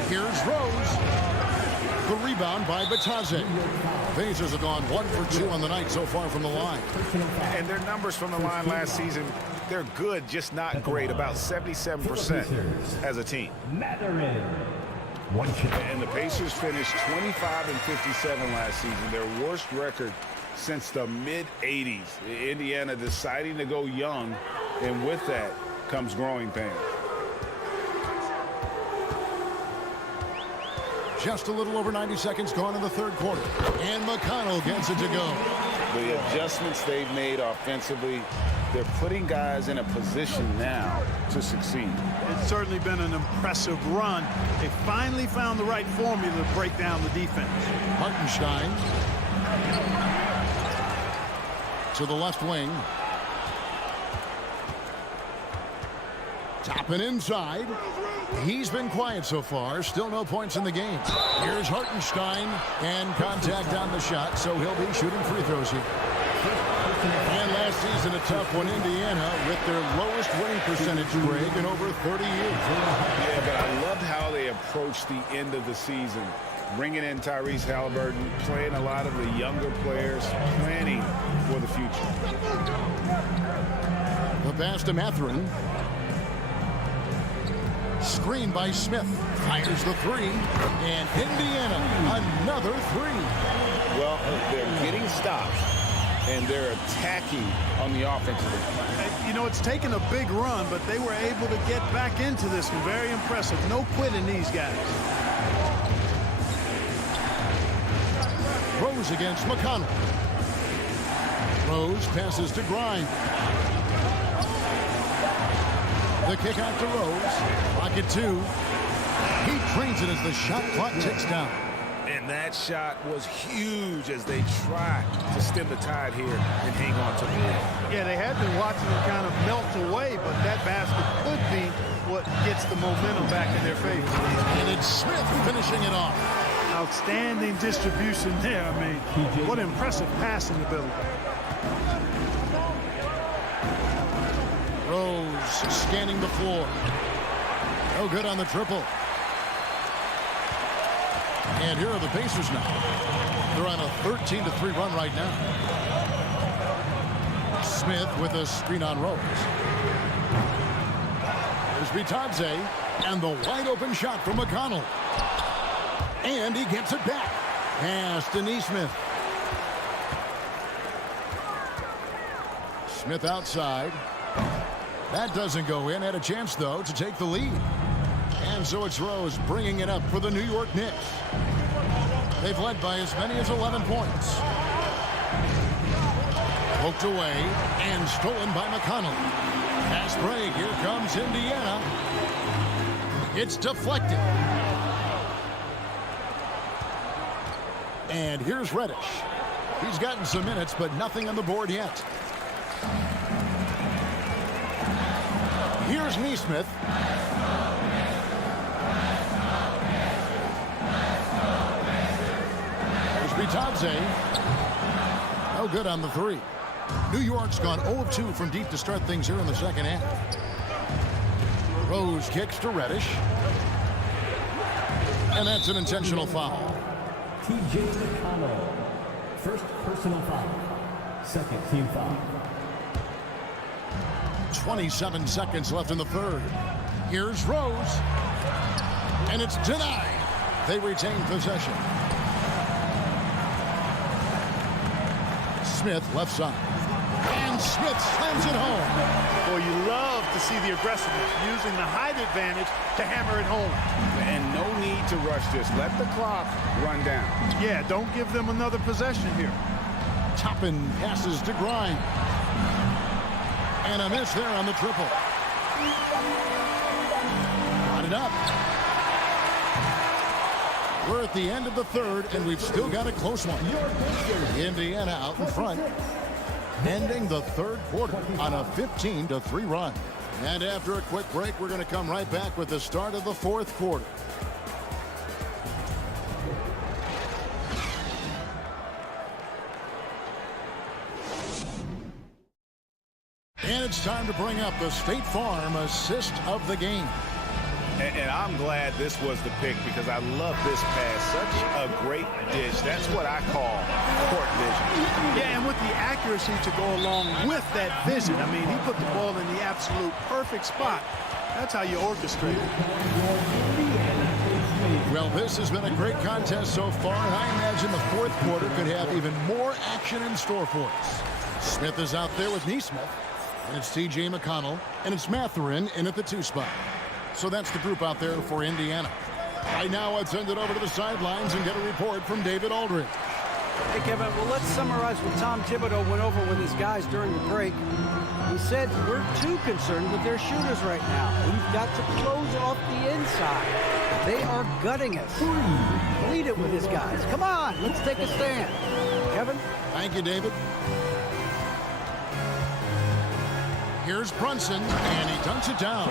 Here's Rose. The rebound by Batadze. Pacers have gone 1 for 2 on the night so far from the line. And their numbers from the line last season, they're good, just not great. About 77% as a team. And the Pacers finished 25-57 last season, their worst record since the mid-'80s. Indiana deciding to go young, and with that comes growing pain. Just a little over 90 seconds gone in the third quarter. And McConnell gets it to go. The adjustments they've made offensively, they're putting guys in a position now to succeed. It's certainly been an impressive run. They finally found the right formula to break down the defense. Hartenstein to the left wing. Topping inside. He's been quiet so far. Still no points in the game. Here's Hartenstein, and contact on the shot, so he'll be shooting free throws here. And last season, a tough one. Indiana with their lowest winning percentage, Greg, in over 30 years. Yeah, but I loved how they approached the end of the season. Bringing in Tyrese Halliburton, playing a lot of the younger players, planning for the future. The pass to Mathurin. Screen by Smith. Fires the three. And Indiana, another three. Well, they're getting stops, and they're attacking on the offensive end. You know, it's taken a big run, but they were able to get back into this one. Very impressive. No quitting these guys. Rose against McConnell. Rose passes to Grimes. The kick out to Rose. Pocket two. He drains it as the shot clock ticks down. And that shot was huge as they try to stem the tide here and hang on to the lead. Yeah, they had been watching them kind of melt away, but that basket could be what gets the momentum back in their favor. And it's Smith finishing it off. Outstanding distribution there. I mean, what impressive passing ability. Rose scanning the floor. No good on the triple. And here are the Pacers now. They're on a 13-3 run right now. Smith with a screen on Rose. There's Bitadze, and the wide open shot from McConnell. And he gets it back. Pass to Nesmith. Smith outside. That doesn't go in. Had a chance, though, to take the lead. And so it's Rose bringing it up for the New York Knicks. They've led by as many as 11 points. Poked away and stolen by McConnell. Pass break. Here comes Indiana. It's deflected. And here's Reddish. He's gotten some minutes, but nothing on the board yet. Here's Nesmith. There's Bitadze. No good on the three. New York's gone 0 of 2 from deep to start things here in the second half. Rose kicks to Reddish. And that's an intentional foul. T.J. McConnell. First personal foul. Second team foul. 27 seconds left in the third. Here's Rose. And it's denied. They retain possession. Smith left side. And Smith slams it home. Boy, you love to see the aggressiveness, using the height advantage to hammer it home. And no need to rush this. Let the clock run down. Yeah, don't give them another possession here. Toppin passes to Grimes. And a miss there on the triple. Got it up. We're at the end of the third, and we've still got a close one. Indiana out in front, ending the third quarter on a 15-3 run. And after a quick break, we're going to come right back with the start of the fourth quarter. And it's time to bring up the State Farm assist of the game. And I'm glad this was the pick because I love this pass. Such a great dish. That's what I call court vision. Yeah, and with the accuracy to go along with that vision. I mean, he put the ball in the absolute perfect spot. That's how you orchestrate it. Well, this has been a great contest so far, and I imagine the fourth quarter could have even more action in store for us. Smith is out there with Nesmith. And it's T.J. McConnell, and it's Matherin in at the 2 spot. So that's the group out there for Indiana. Right now, let's send it over to the sidelines and get a report from David Aldridge. Hey, Kevin, well, let's summarize what Tom Thibodeau went over with his guys during the break. He said we're too concerned with their shooters right now. We've got to close off the inside. They are gutting us. Lead it with his guys. Come on, let's take a stand. Kevin? Thank you, David. Here's Brunson, and he dunks it down.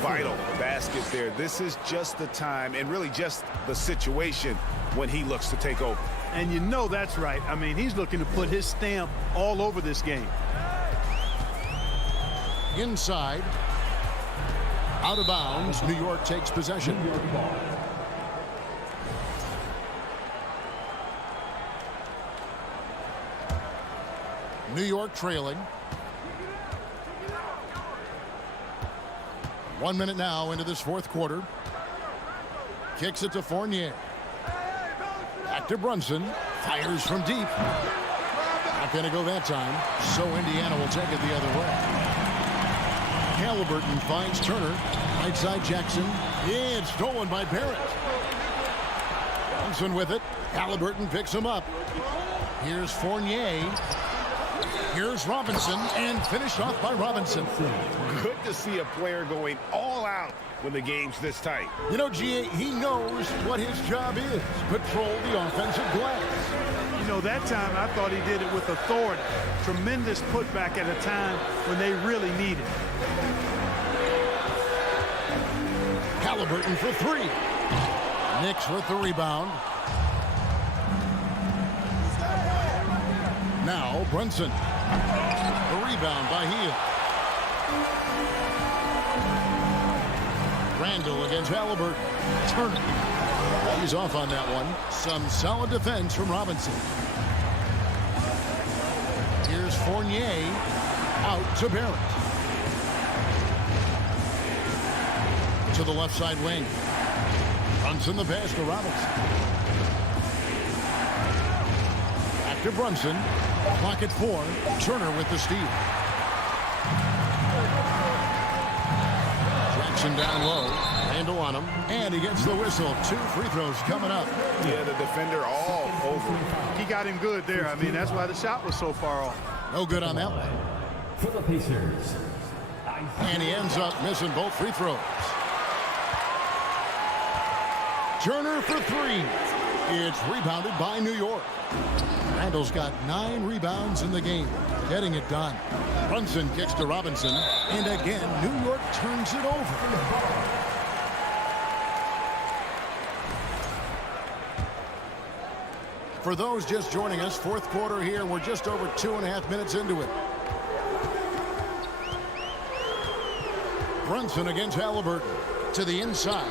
Vital basket there. This is just the time and really just the situation when he looks to take over. And you know that's right. I mean, he's looking to put his stamp all over this game. Inside. Out of bounds. New York takes possession. New York trailing. 1 minute now into this fourth quarter. Kicks it to Fournier. Back to Brunson. Fires from deep. Not going to go that time. So Indiana will take it the other way. Halliburton finds Turner. Right side Jackson. Yeah, it's stolen by Barrett. Brunson with it. Halliburton picks him up. Here's Fournier. Here's Robinson, and finished off by Robinson. Good to see a player going all out when the game's this tight. You know, G.A., he knows what his job is. Patrol the offensive glass. You know, that time I thought he did it with authority. Tremendous putback at a time when they really need it. Halliburton for 3. Knicks with the rebound. Now Brunson. The rebound by Hield. Randall against Halliburton. Turner. He's off on that one. Some solid defense from Robinson. Here's Fournier. Out to Barrett. To the left side wing. Brunson the pass to Robinson. Back to Brunson. Clock at 4. Turner with the steal. Jackson down low. Handle on him. And he gets the whistle. 2 free throws coming up. Yeah, the defender all over. He got him good there. I mean, that's why the shot was so far off. No good on that one. For the Pacers. And he ends up missing both free throws. Turner for 3. It's rebounded by New York. Randall's got 9 rebounds in the game, getting it done. Brunson kicks to Robinson, and again, New York turns it over. For those just joining us, fourth quarter here, we're just over 2.5 minutes into it. Brunson against Halliburton to the inside.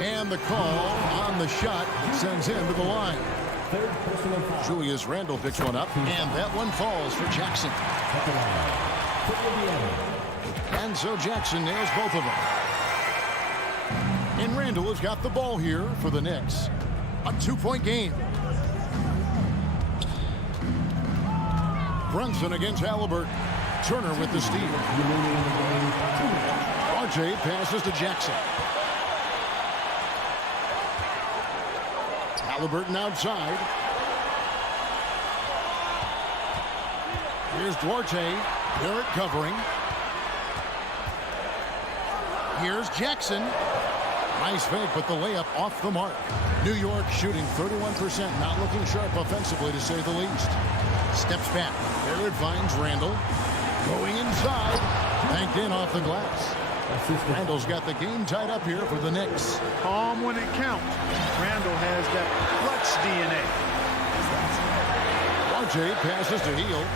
And the call on the shot sends him to the line. Julius Randle picks one up, and that one falls for Jackson. And so Jackson nails both of them. And Randle has got the ball here for the Knicks. A 2-point game. Brunson against Halliburton. Turner with the steal. RJ passes to Jackson. Halliburton outside. Here's Duarte. Barrett covering. Here's Jackson. Nice fake, but the layup off the mark. New York shooting 31%, not looking sharp offensively to say the least. Steps back. Barrett finds Randle. Going inside. Banked in off the glass. Randall's got the game tied up here for the Knicks. Calm when it counts. Randall has that clutch DNA. RJ passes to Hield.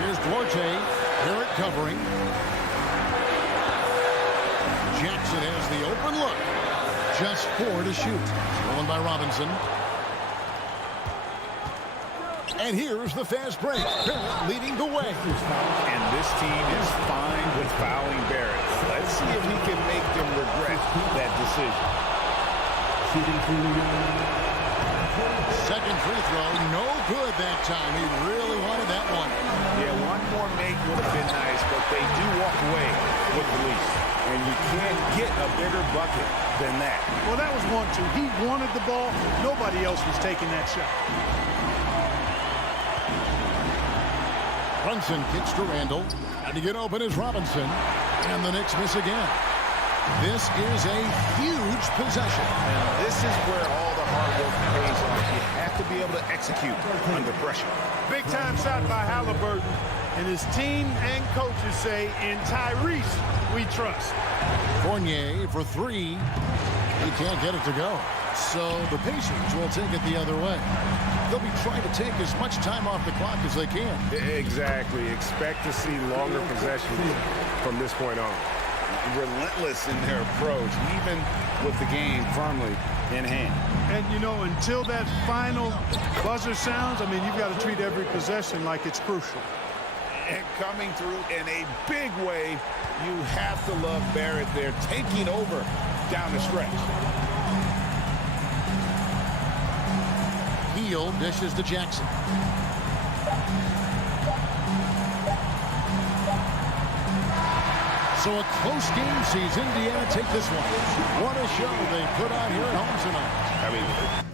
Here's Duarte. Barrett covering. Jackson has the open look. Just 4 to shoot. Stolen by Robinson. And here's the fast break. Barrett leading the way. And this team is fine with fouling Barrett. Let's see if he can make them regret that decision. Second free throw, no good that time. He really wanted that one. Yeah, one more make would have been nice, but they do walk away with the lead. And you can't get a bigger bucket than that. Well, that was 1-2. He wanted the ball. Nobody else was taking that shot. Brunson kicks to Randall. And to get open is Robinson. And the Knicks miss again. This is a huge possession. And this is where all the hard work pays off. You have to be able to execute under pressure. Big time shot by Halliburton. And his team and coaches say, in Tyrese, we trust. Fournier for three. He can't get it to go. So the Pacers will take it the other way. They'll be trying to take as much time off the clock as they can. Exactly. Expect to see longer possessions from this point on. Relentless in their approach, even with the game firmly in hand. And, you know, until that final buzzer sounds, I mean, you've got to treat every possession like it's crucial. And coming through in a big way, you have to love Barrett there, taking over down the stretch. Heel dishes to Jackson. So a close game sees Indiana take this one. What a show they put on here at home tonight. I mean,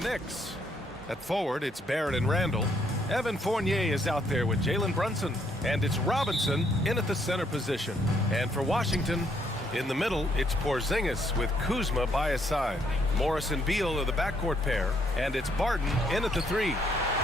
Knicks. At forward, it's Barrett and Randall. Evan Fournier is out there with Jalen Brunson. And it's Robinson in at the center position. And for Washington, in the middle, it's Porzingis with Kuzma by his side. Morris and Beal are the backcourt pair. And it's Barton in at the three.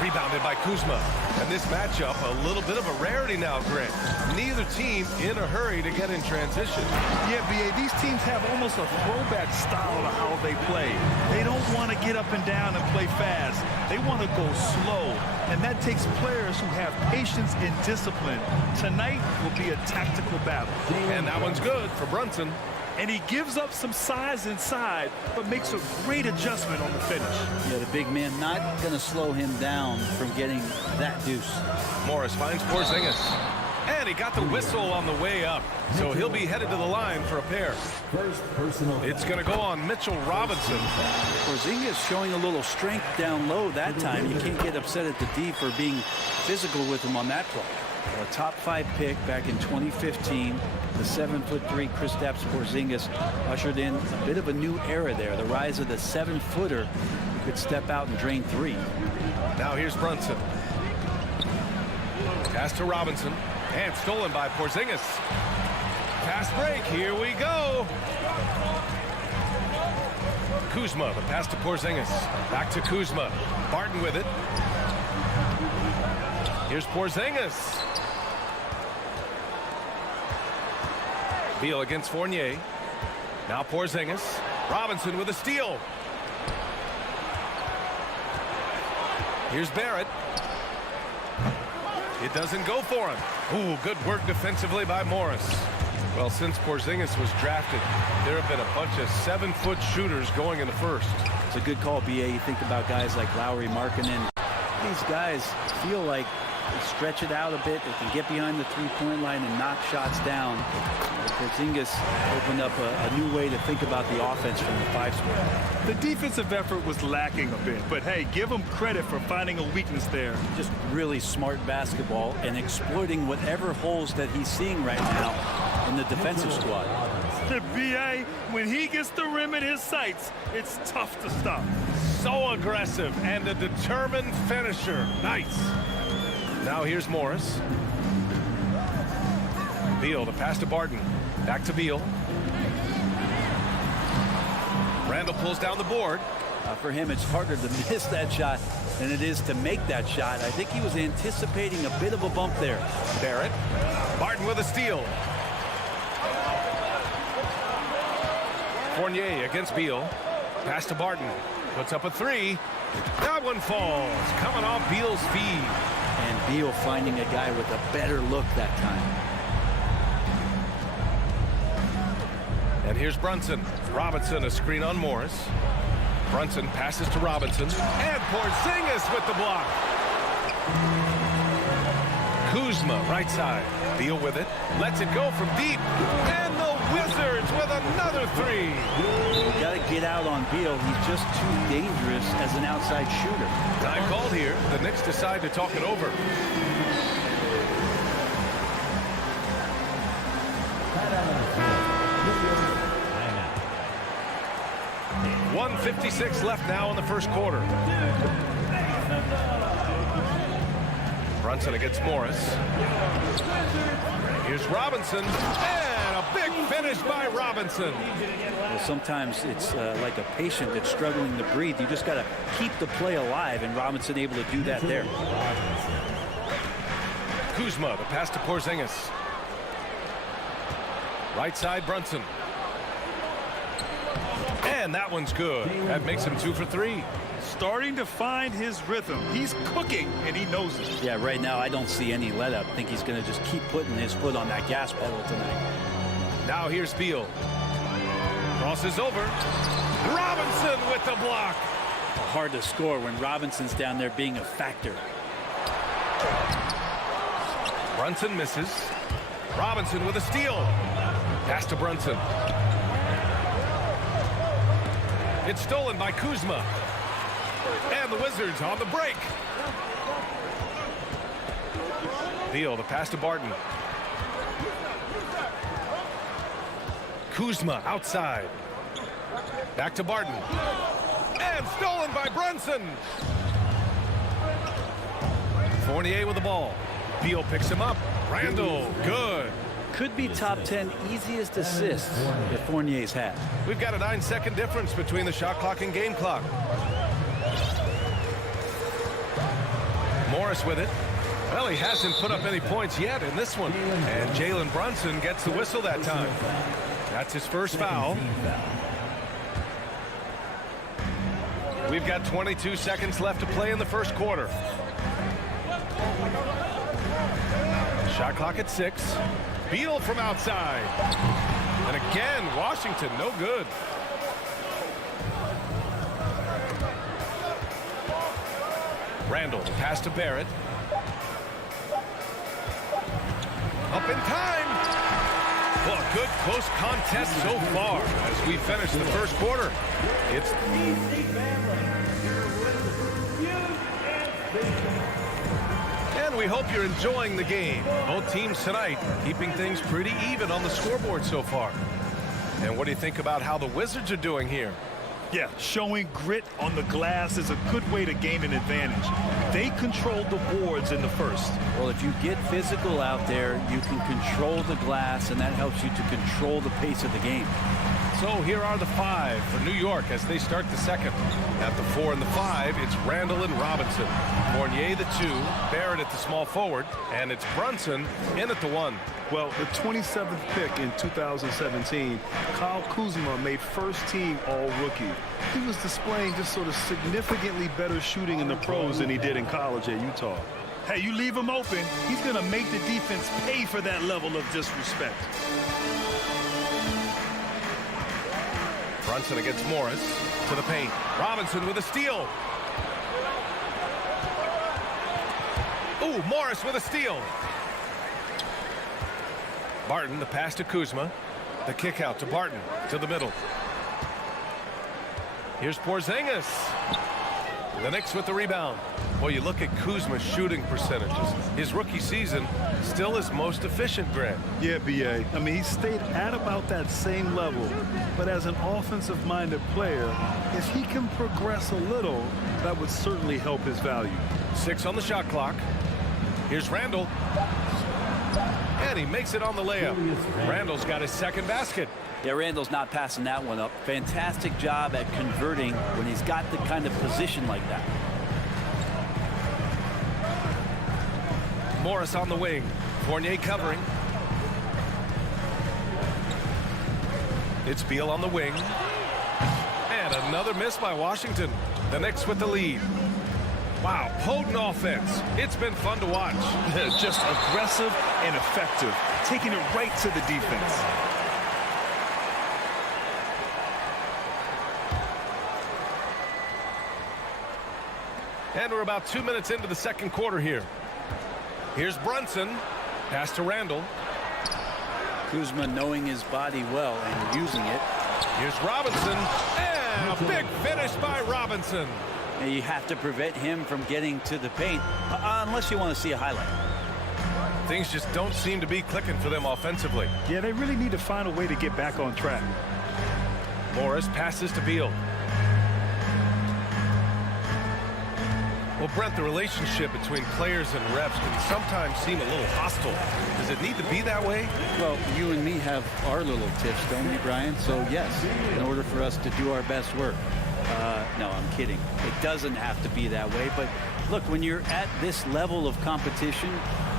Rebounded by Kuzma. And this matchup, a little bit of a rarity now, Greg. Neither team in a hurry to get in transition. Yeah, B.A., these teams have almost a throwback style to how they play. They don't want to get up and down and play fast. They want to go slow. And that takes players who have patience and discipline. Tonight will be a tactical battle. And that one's good for Brunson. And he gives up some size inside, but makes a great adjustment on the finish. Yeah, the big man not going to slow him down from getting that deuce. Morris finds Porzingis. And he got the whistle on the way up. So he'll be headed to the line for a pair. First personal. It's going to go on Mitchell Robinson. Porzingis showing a little strength down low that time. You can't get upset at the D for being physical with him on that play. A top 5 pick back in 2015. The 7'3" Kristaps Porzingis ushered in a bit of a new era there. The rise of the 7-footer who could step out and drain 3. Now here's Brunson. Pass to Robinson. And stolen by Porzingis. Fast break. Here we go. Kuzma, the pass to Porzingis. Back to Kuzma. Barton with it. Here's Porzingis. Beal against Fournier. Now Porzingis. Robinson with a steal. Here's Barrett. It doesn't go for him. Ooh, good work defensively by Morris. Well, since Porzingis was drafted, there have been a bunch of 7-foot shooters going in the first. It's a good call, BA. You think about guys like Lowry, Markkanen. These guys feel like they stretch it out a bit. They can get behind the three-point line and knock shots down. Porzingis opened up a new way to think about the offense from the 5 spot. The defensive effort was lacking a bit, but hey, give him credit for finding a weakness there. Just really smart basketball and exploiting whatever holes that he's seeing right now in the defensive squad. The BA, when he gets the rim in his sights, it's tough to stop. So aggressive and a determined finisher. Nice. Now here's Morris. Beal, the pass to Barton. Back to Beal. Randall pulls down the board. For him, it's harder to miss that shot than it is to make that shot. I think he was anticipating a bit of a bump there. Barrett. Barton with a steal. Fournier against Beal. Pass to Barton. Puts up a 3. That one falls. Coming off Beal's feed. And Beal finding a guy with a better look that time. And here's Brunson. Robinson, a screen on Morris. Brunson passes to Robinson. And Porzingis with the block. Kuzma, right side. Beal with it. Lets it go from deep. And the Wizards with another 3. You got to get out on Beal. He's just too dangerous as an outside shooter. Time called here. The Knicks decide to talk it over. 1:56 left now in the first quarter. Brunson against Morris. Here's Robinson. And a big finish by Robinson. Well, sometimes it's like a patient that's struggling to breathe. You just got to keep the play alive, and Robinson able to do that there. Kuzma, the pass to Porzingis. Right side, Brunson. And that one's good. That makes him 2 for 3. Starting to find his rhythm. He's cooking, and he knows it. Yeah, right now I don't see any let up. I think he's going to just keep putting his foot on that gas pedal tonight. Now here's Beal. Crosses over. Robinson with the block. Hard to score when Robinson's down there being a factor. Brunson misses. Robinson with a steal. Pass to Brunson. It's stolen by Kuzma. And the Wizards on the break. Beal, the pass to Barton. Kuzma outside. Back to Barton. And stolen by Brunson. Fournier with the ball. Beal picks him up. Randall, good. Could be top 10 easiest assists that Fournier's had. We've got a 9-second difference between the shot clock and game clock. Morris with it. Well, he hasn't put up any points yet in this one. And Jalen Brunson gets the whistle that time. That's his first foul. We've got 22 seconds left to play in the first quarter. Shot clock at 6. Beal from outside. And again, Washington, no good. Randall, pass to Barrett. Up in time. Well, a good close contest so far as we finish the first quarter. It's and we hope you're enjoying the game. Both teams tonight keeping things pretty even on the scoreboard so far. And what do you think about how the Wizards are doing here? Yeah, showing grit on the glass is a good way to gain an advantage. They controlled the boards in the first. Well, if you get physical out there, you can control the glass, and that helps you to control the pace of the game. So here are the 5 for New York as they start the second. At the 4 and the 5, it's Randall and Robinson. Fournier the 2, Barrett at the small forward, and it's Brunson in at the 1. Well, the 27th pick in 2017, Kyle Kuzma made first-team All-Rookie. He was displaying just sort of significantly better shooting in the pros than he did in college at Utah. Hey, you leave him open, he's going to make the defense pay for that level of disrespect. Brunson against Morris to the paint. Robinson with a steal. Ooh, Morris with a steal. Barton, the pass to Kuzma. The kick out to Barton to the middle. Here's Porzingis. The Knicks with the rebound. Boy, you look at Kuzma's shooting percentages. His rookie season still his most efficient, Grant. Yeah, B.A. I mean, he stayed at about that same level. But as an offensive-minded player, if he can progress a little, that would certainly help his value. 6 on the shot clock. Here's Randall. And he makes it on the layup. Randall's got his second basket. Yeah, Randall's not passing that one up. Fantastic job at converting when he's got the kind of position like that. Morris on the wing. Fournier covering. It's Beal on the wing. And another miss by Washington. The Knicks with the lead. Wow, potent offense. It's been fun to watch. Just aggressive and effective, taking it right to the defense. And we're about 2 minutes into the second quarter here. Here's Brunson. Pass to Randall. Kuzma knowing his body well and using it. Here's Robinson. And a big finish by Robinson. And you have to prevent him from getting to the paint unless you want to see a highlight. Things just don't seem to be clicking for them offensively. Yeah, they really need to find a way to get back on track. Morris passes to Beal. Well, Brent, the relationship between players and refs can sometimes seem a little hostile. Does it need to be that way? Well, you and me have our little tips, don't we, Brian? So, yes, in order for us to do our best work. No, I'm kidding. It doesn't have to be that way. But, look, when you're at this level of competition,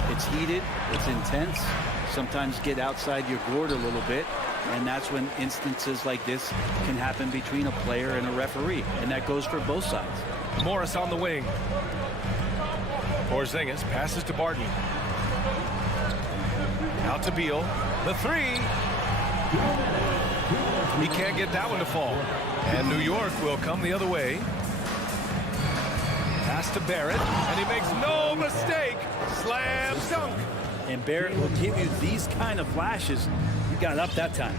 it's heated, it's intense. Sometimes get outside your gourd a little bit. And that's when instances like this can happen between a player and a referee. And that goes for both sides. Morris on the wing. Porzingis passes to Barton. Out to Beal. The three. He can't get that one to fall. And New York will come the other way. Pass to Barrett. And he makes no mistake. Slam dunk. And Barrett will give you these kind of flashes. You got up that time.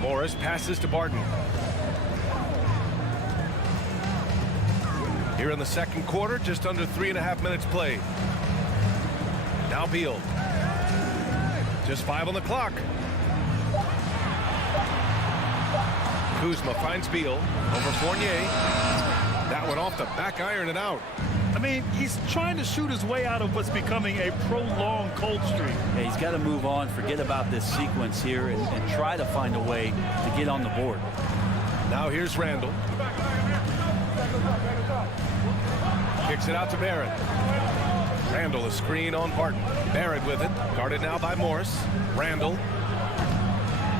Morris passes to Barton. Here in the second quarter, just under 3.5 minutes played. Now Beal. Just 5 on the clock. Kuzma finds Beal over Fournier. That one off the back iron and out. I mean, he's trying to shoot his way out of what's becoming a prolonged cold streak. Yeah, he's got to move on, forget about this sequence here, and try to find a way to get on the board. Now here's Randall. Kicks it out to Barrett. Randall, a screen on Barton. Barrett with it. Guarded now by Morris. Randall.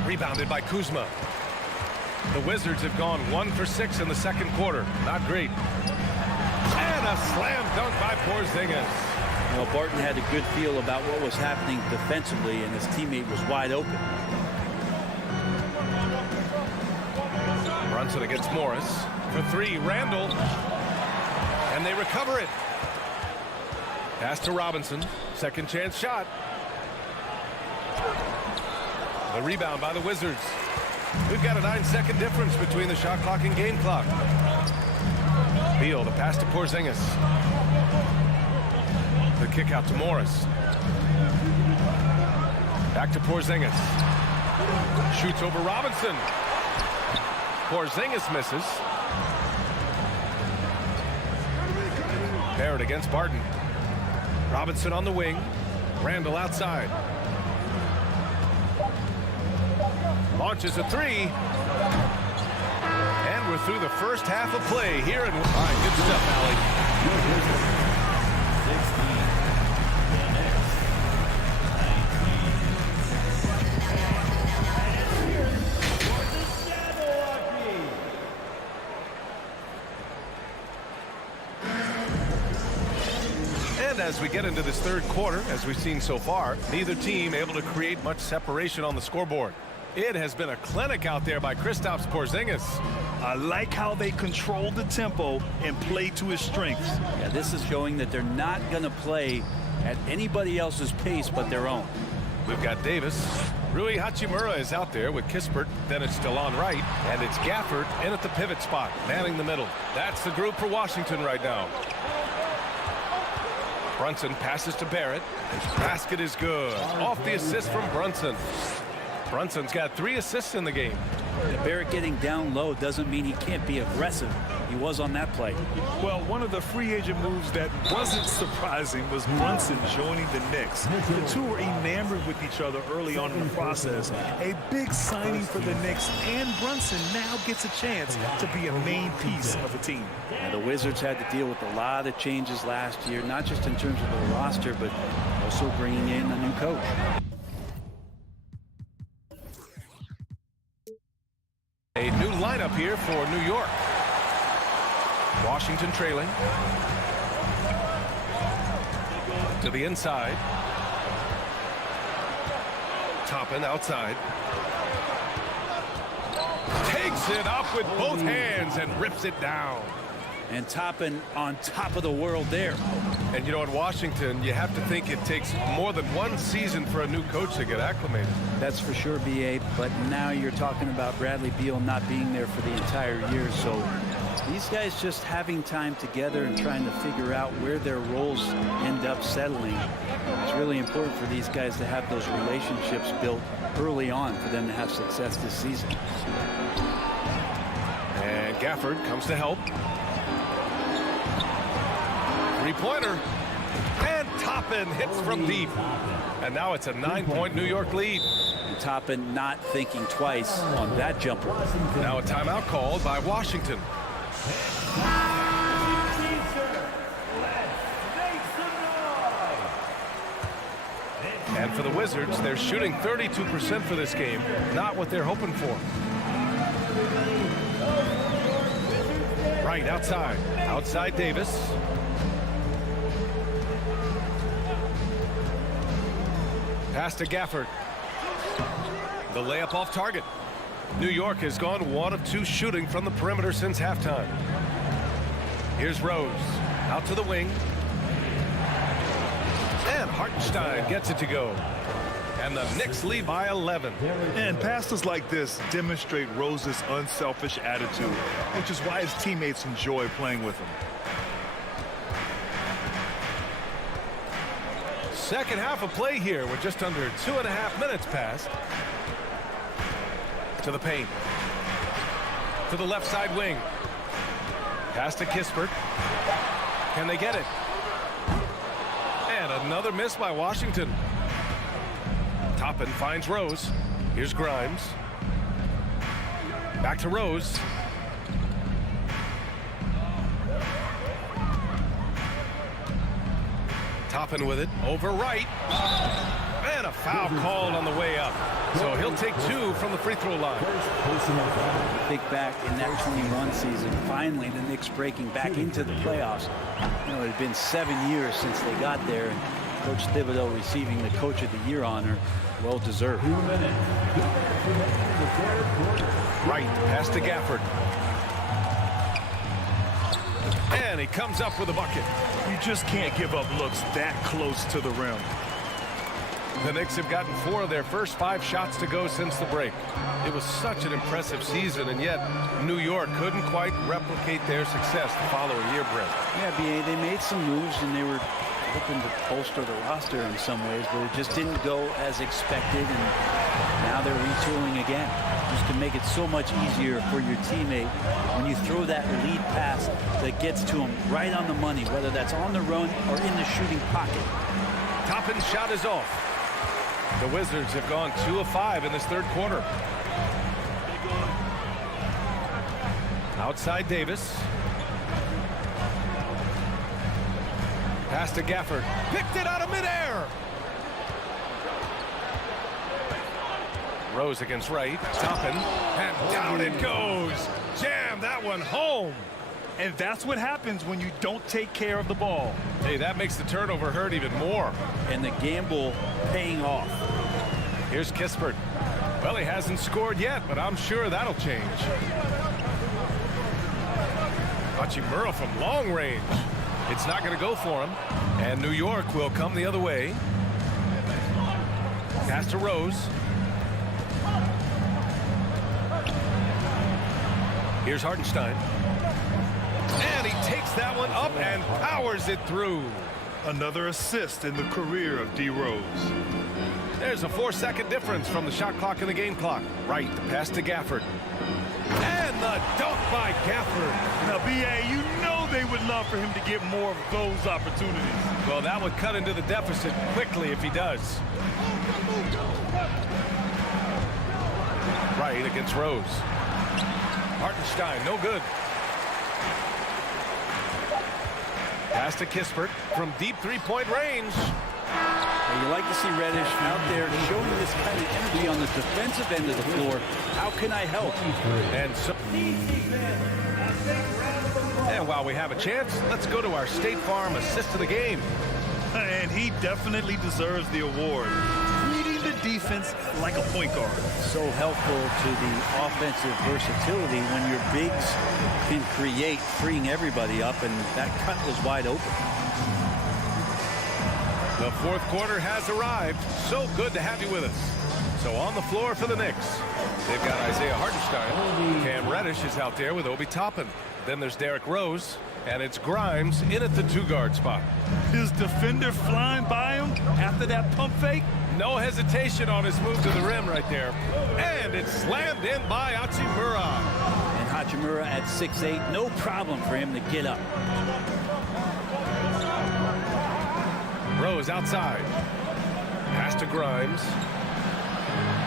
Rebounded by Kuzma. The Wizards have gone 1 for 6 in the second quarter. Not great. And a slam dunk by Porzingis. Well, Barton had a good feel about what was happening defensively, and his teammate was wide open. Brunson against Morris. For 3, Randall. And they recover it. Pass to Robinson. Second chance shot. The rebound by the Wizards. We've got a 9-second difference between the shot clock and game clock. Beal, the pass to Porzingis. The kick out to Morris. Back to Porzingis. Shoots over Robinson. Porzingis misses. Barrett against Barton. Robinson on the wing. Randall outside. Launches a 3. And we're through the first half of play here. All right, good stuff, Allie. And as we get into this third quarter, as we've seen so far, neither team able to create much separation on the scoreboard. It has been a clinic out there by Kristaps Porzingis. I like how they control the tempo and play to his strengths. Yeah, this is showing that they're not going to play at anybody else's pace but their own. We've got Davis. Rui Hachimura is out there with Kispert. Then it's DeLon Wright. And it's Gafford in at the pivot spot, manning the middle. That's the group for Washington right now. Brunson passes to Barrett. His basket is good. Off the assist from Brunson. Brunson's got 3 assists in the game. Barrett getting down low doesn't mean he can't be aggressive. He was on that play. Well, one of the free agent moves that wasn't surprising was Brunson joining the Knicks. The two were enamored with each other early on in the process. A big signing for the Knicks, and Brunson now gets a chance to be a main piece of a team. Now, the Wizards had to deal with a lot of changes last year, not just in terms of the roster, but also bringing in a new coach. A new lineup here for New York. Washington trailing. To the inside. Toppin outside. Takes it up with both hands and rips it down. And Toppin on top of the world there. And you know, in Washington, you have to think it takes more than one season for a new coach to get acclimated. That's for sure, B.A., but now you're talking about Bradley Beal not being there for the entire year, so these guys just having time together and trying to figure out where their roles end up settling. It's really important for these guys to have those relationships built early on for them to have success this season. And Gafford comes to help. Three-pointer. And Toppin hits from deep. And now it's a 9-point New York lead. And Toppin not thinking twice on that jumper. Now a timeout called by Washington. And for the Wizards, they're shooting 32% for this game. Not what they're hoping for. Right outside. Outside Davis. Pass to Gafford. The layup off target. New York has gone 1 of 2 shooting from the perimeter since halftime. Here's Rose. Out to the wing. And Hartenstein gets it to go. And the Knicks lead by 11. And passes like this demonstrate Rose's unselfish attitude, which is why his teammates enjoy playing with him. Second half of play here with just under 2.5 minutes passed. To the paint. To the left side wing. Pass to Kispert. Can they get it? And another miss by Washington. Toppin finds Rose. Here's Grimes. Back to Rose. Toppin with it. Over Wright. And a foul called on the way up. So he'll take 2 from the free throw line. Think back in that 21 season, finally the Knicks breaking back into the playoffs. You know, it had been 7 years since they got there, and Coach Thibodeau receiving the Coach of the Year honor. Well deserved. Right, pass to Gafford. And he comes up with a bucket. You just can't give up looks that close to the rim. The Knicks have gotten 4 of their first 5 shots to go since the break. It was such an impressive season, and yet New York couldn't quite replicate their success the following year, Brent. Yeah, B.A., they made some moves, and they were hoping to bolster the roster in some ways, but it just didn't go as expected, and now they're retooling again. Just to make it so much easier for your teammate when you throw that lead pass that gets to him right on the money, whether that's on the run or in the shooting pocket. Toppin's shot is off. The Wizards have gone 2 of 5 in this third quarter. Outside Davis. Pass to Gafford. Picked it out of midair. Rose against Wright. Toppin. And down it goes. Jam that one home. And that's what happens when you don't take care of the ball. Hey, that makes the turnover hurt even more. And the gamble paying off. Here's Kispert. Well, he hasn't scored yet, but I'm sure that'll change. Hachimura from long range. It's not going to go for him. And New York will come the other way. Pass to Rose. Here's Hartenstein. And he takes that one up and powers it through. Another assist in the career of D. Rose. There's a 4-second difference from the shot clock and the game clock. Right, the pass to Gafford. And the dunk by Gafford. Now, B.A., you know they would love for him to get more of those opportunities. Well, that would cut into the deficit quickly if he does. Right against Rose. Hartenstein, no good. Pass to Kispert from deep three-point range. And you like to see Reddish out there showing this kind of energy on the defensive end of the floor. How can I help? And while we have a chance, let's go to our State Farm assist of the game. And he definitely deserves the award. Reading the defense like a point guard. So helpful to the offensive versatility when your bigs can create, freeing everybody up, and that cut was wide open. The fourth quarter has arrived. So good to have you with us. So on the floor for the Knicks, they've got Isaiah Hartenstein. Cam Reddish is out there with Obi Toppin. Then there's Derrick Rose, and it's Grimes in at the two-guard spot. His defender flying by him after that pump fake. No hesitation on his move to the rim right there. And it's slammed in by Hachimura. And Hachimura at 6'8", no problem for him to get up. Rose outside. Pass to Grimes.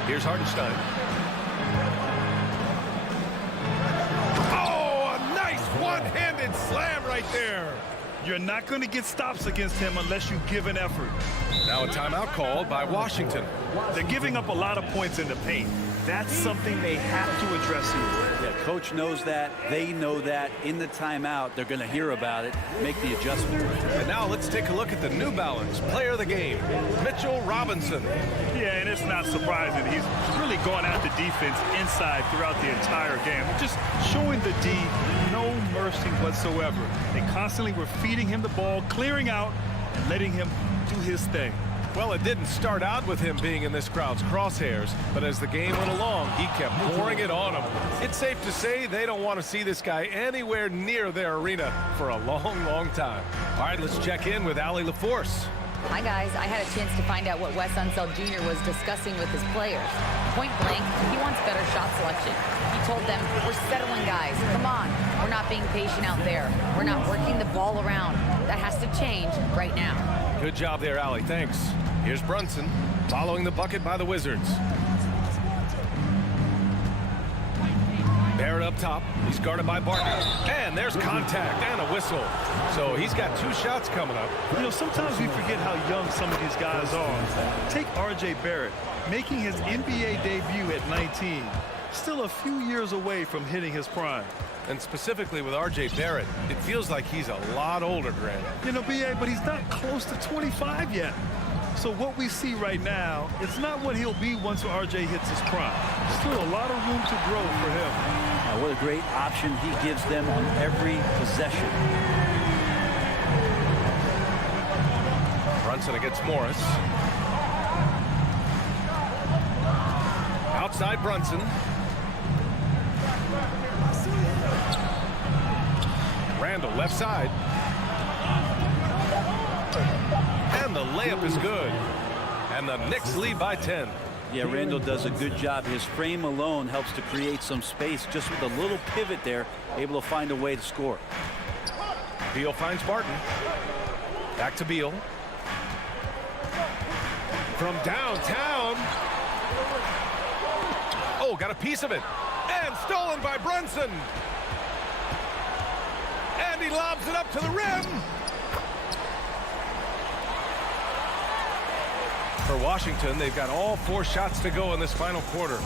Here's Hartenstein. Oh, a nice one-handed slam right there. You're not going to get stops against him unless you give an effort. Now a timeout called by Washington. They're giving up a lot of points in the paint. That's something they have to address here. Yeah, coach knows that. They know that. In the timeout, they're going to hear about it, make the adjustment. And now let's take a look at the New Balance player of the game, Mitchell Robinson. Yeah, and it's not surprising. He's really gone after defense inside throughout the entire game. Just showing the D no mercy whatsoever. They constantly were feeding him the ball, clearing out, and letting him do his thing. Well, it didn't start out with him being in this crowd's crosshairs, but as the game went along, he kept pouring it on him. It's safe to say they don't want to see this guy anywhere near their arena for a long, long time. All right, let's check in with Allie LaForce. Hi, guys. I had a chance to find out what Wes Unseld Jr. was discussing with his players. Point blank, he wants better shot selection. He told them, we're settling, guys. Come on. We're not being patient out there. We're not working the ball around. That has to change right now. Good job there, Allie. Thanks. Here's Brunson following the bucket by the Wizards. Barrett up top. He's guarded by Barton. And there's contact and a whistle. So he's got 2 shots coming up. You know, sometimes we forget how young some of these guys are. Take R.J. Barrett, making his NBA debut at 19. Still a few years away from hitting his prime. And specifically with R.J. Barrett, it feels like he's a lot older, Grant. You know, B.A., but he's not close to 25 yet. So what we see right now, it's not what he'll be once R.J. hits his prime. Still a lot of room to grow for him. Now, what a great option he gives them on every possession. Brunson against Morris. Outside Brunson. Randall left side. And the layup is good. And the Knicks lead by 10. Yeah, Randall does a good job. His frame alone helps to create some space. Just with a little pivot there, able to find a way to score. Beal finds Barton. Back to Beal. From downtown. Oh, got a piece of it. And stolen by Brunson. And he lobs it up to the rim. For Washington, they've got all 4 shots to go in this final quarter.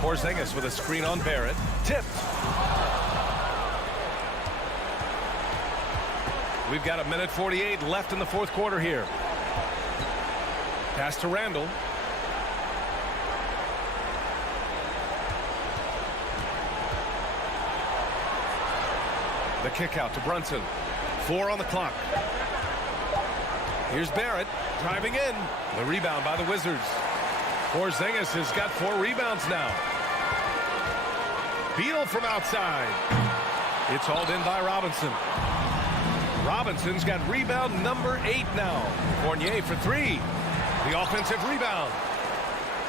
Porzingis with a screen on Barrett. Tipped. We've got 1:48 left in the fourth quarter here. Pass to Randall. The kick out to Brunson. 4 on the clock. Here's Barrett driving in. The rebound by the Wizards. Porzingis has got 4 rebounds now. Beal from outside. It's hauled in by Robinson. Robinson's got rebound number 8 now. Fournier for 3. The offensive rebound.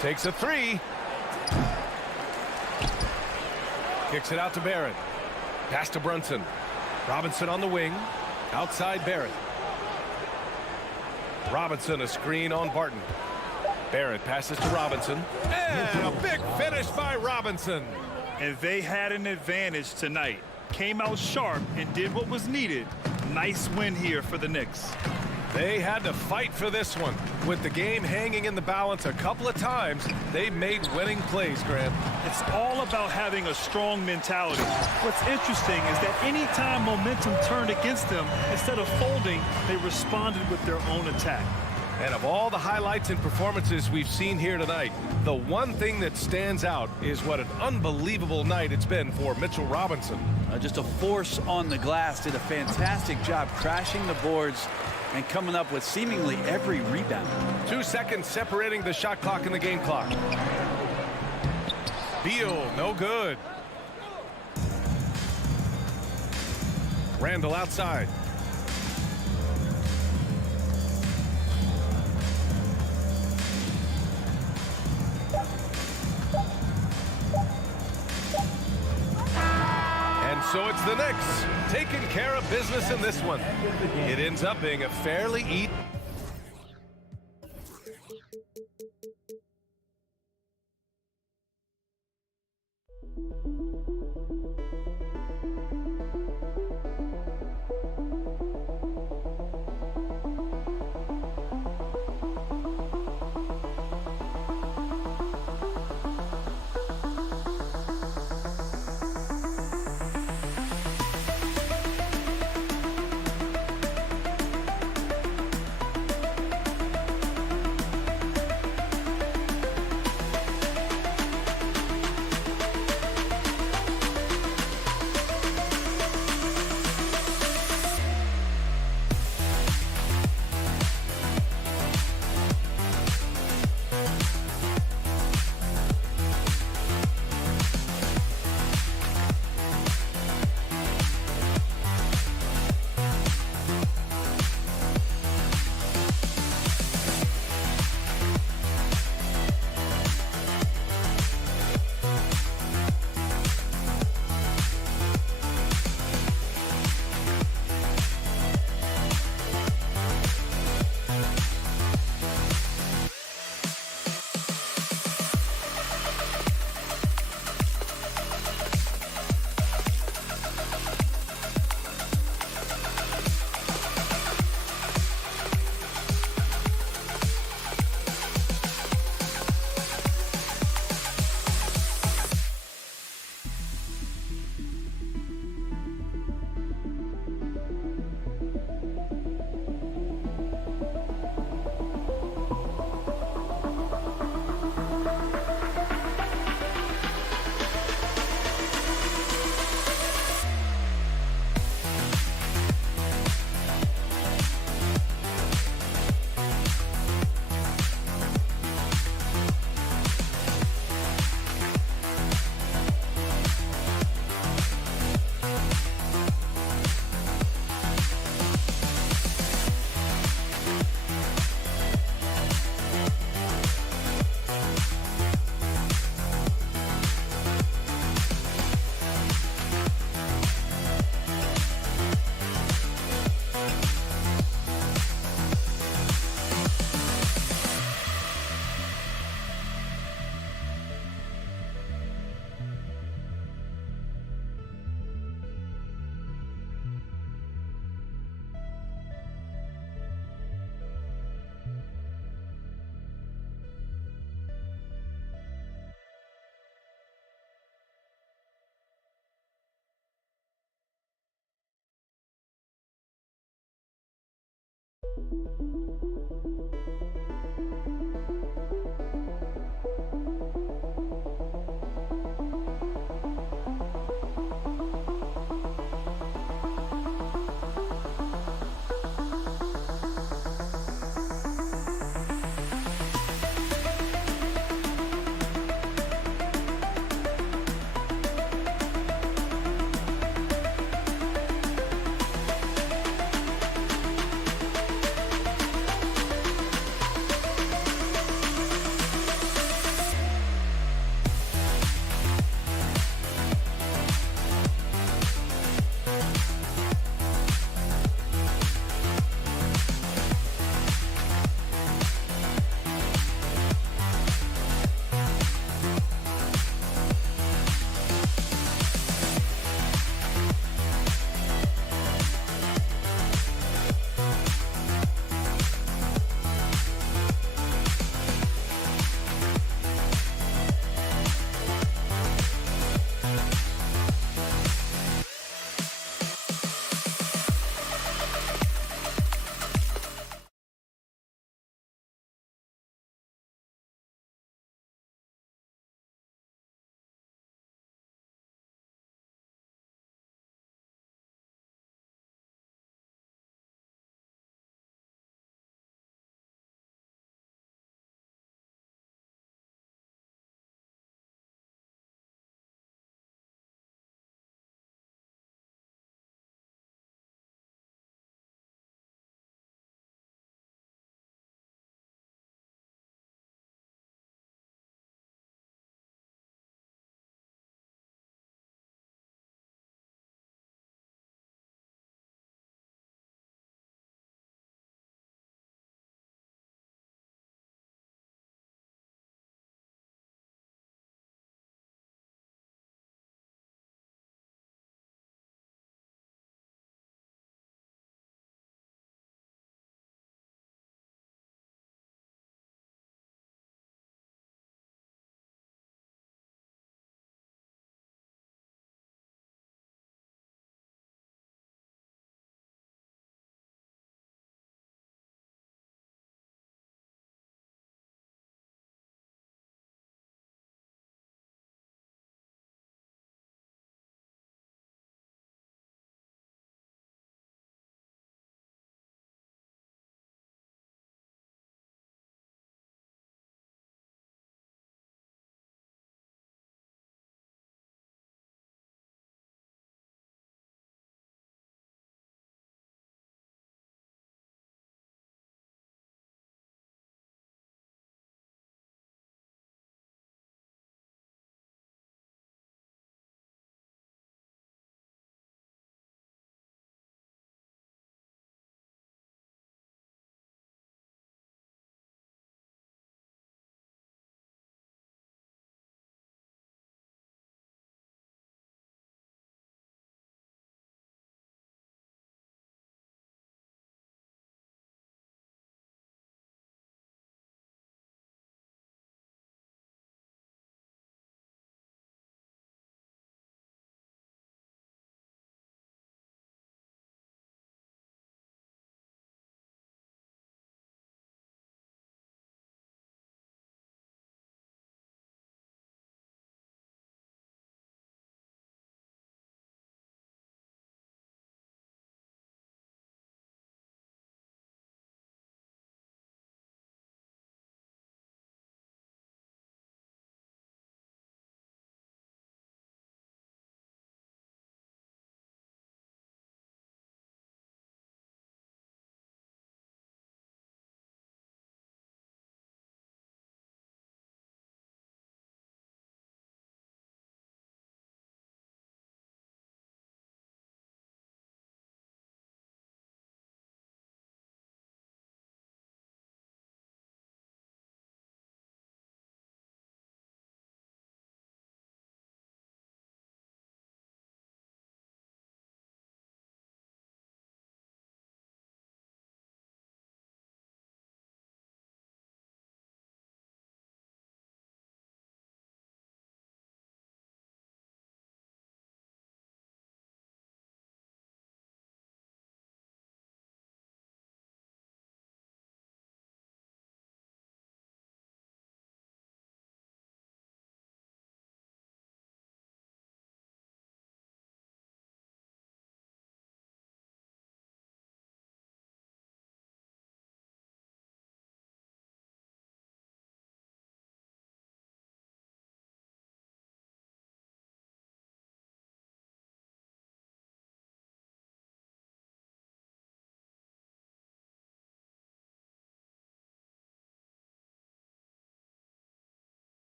Takes a 3. Kicks it out to Barrett. Pass to Brunson. Robinson on the wing. Outside Barrett. Robinson a screen on Barton. Barrett passes to Robinson. And a big finish by Robinson. And they had an advantage tonight. Came out sharp and did what was needed. Nice win here for the Knicks. They had to fight for this one. With the game hanging in the balance a couple of times, they made winning plays, Grant. It's all about having a strong mentality. What's interesting is that any time momentum turned against them, instead of folding, they responded with their own attack. And of all the highlights and performances we've seen here tonight, the one thing that stands out is what an unbelievable night it's been for Mitchell Robinson. Just a force on the glass. Did a fantastic job crashing the boards and coming up with seemingly every rebound. 2 seconds separating the shot clock and the game clock. Beal, no good. Randall outside. And so it's the Knicks taking care of business in this one. It ends up being a fairly even.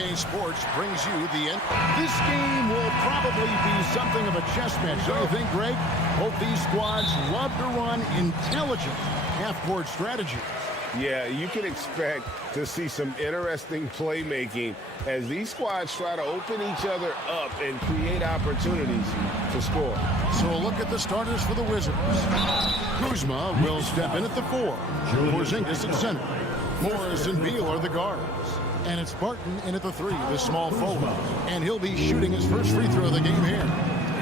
EA Sports brings you the end. This game will probably be something of a chess match, don't you think, Greg? Both these squads love to run intelligent half-court strategies. Yeah, you can expect to see some interesting playmaking as these squads try to open each other up and create opportunities to score. So a look at the starters for the Wizards. Kuzma will step in at the 4. Porzingis at center. Morris and Beal are the guards. And it's Barton in at the 3, the small forward. And he'll be shooting his first free throw of the game here.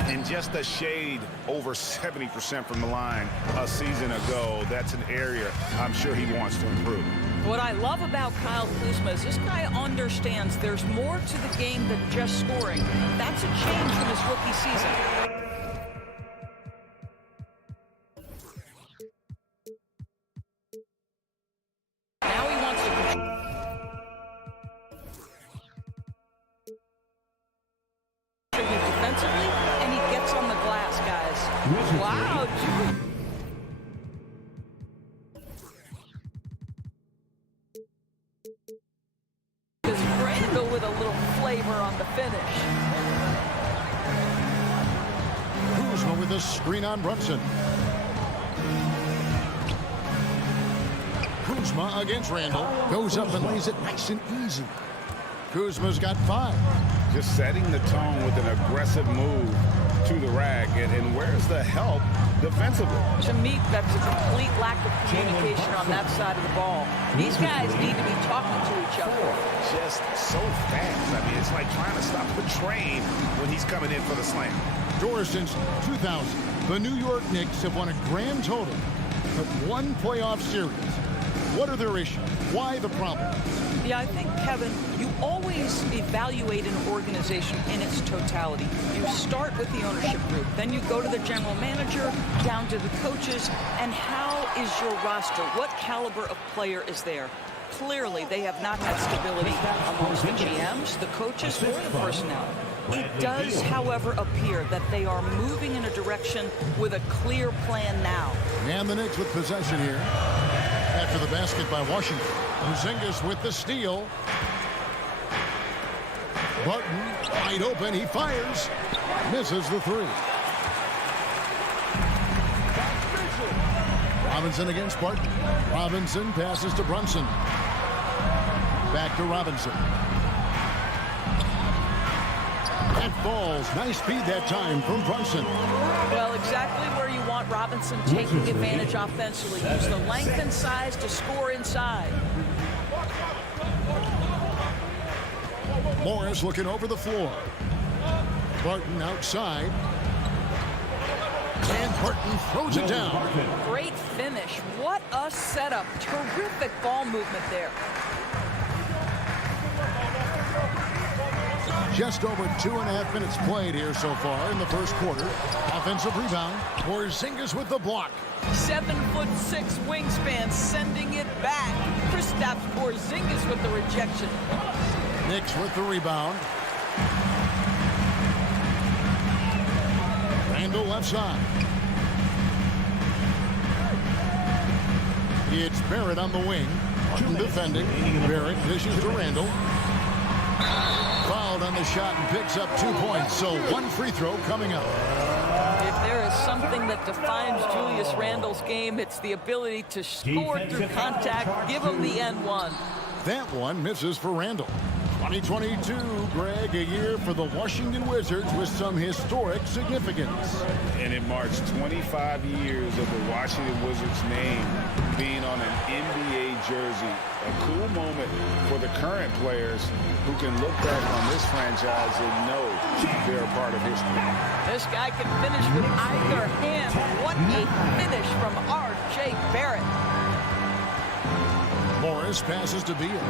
And just a shade over 70% from the line a season ago. That's an area I'm sure he wants to improve. What I love about Kyle Kuzma is this guy understands there's more to the game than just scoring. That's a change from his rookie season. Now he wants to contribute defensively, and he gets on the glass, guys. Wow, because Randall with a little flavor on the finish. Kuzma with a screen on Brunson. Kuzma against Randall. Goes up and lays it nice and easy. Kuzma's got 5. Just setting the tone with an aggressive move to the rack. And where's the help defensively? To me, that's a complete lack of communication on that side of the ball. These guys need to be talking to each other. Just so fast. I mean, it's like trying to stop a train when he's coming in for the slam. Doris, since 2000, the New York Knicks have won a grand total of 1 playoff series. What are their issues? Why the problem? Yeah, I think, Kevin, you always evaluate an organization in its totality. You start with the ownership group, then you go to the general manager, down to the coaches, and how is your roster? What caliber of player is there? Clearly, they have not had stability amongst the GMs, the coaches, or the personnel. It does, however, appear that they are moving in a direction with a clear plan now. And the Knicks with possession here. After the basket by Washington. Porzingis with the steal. Barton wide open. He fires. Misses the 3. Robinson against Barton. Robinson passes to Brunson. Back to Robinson. That falls. Nice speed that time from Brunson. Well, exactly where you want Robinson taking advantage offensively. Use the length and size to score inside. Morris looking over the floor. Barton outside. And Barton throws it down. Great finish. What a setup. Terrific ball movement there. Just over 2.5 minutes played here so far in the first quarter. Offensive rebound. Porzingis with the block. 7'6" wingspan, sending it back. Kristaps Porzingis with the rejection. Knicks with the rebound. Randall left side. It's Barrett on the wing. Barton defending. Barrett dishes to Randall. Fouled on the shot and picks up 2 points. So 1 free throw coming up. If there is something that defines Julius Randle's game, it's the ability to score through contact. Give him the N1. That one misses for Randall. 2022, Greg, a year for the Washington Wizards with some historic significance. And it marks 25 years of the Washington Wizards name being on an NBA jersey. A cool moment for the current players who can look back on this franchise and know they're a part of history. This guy can finish with either hand. What a finish from R.J. Barrett. Morris passes to Beal.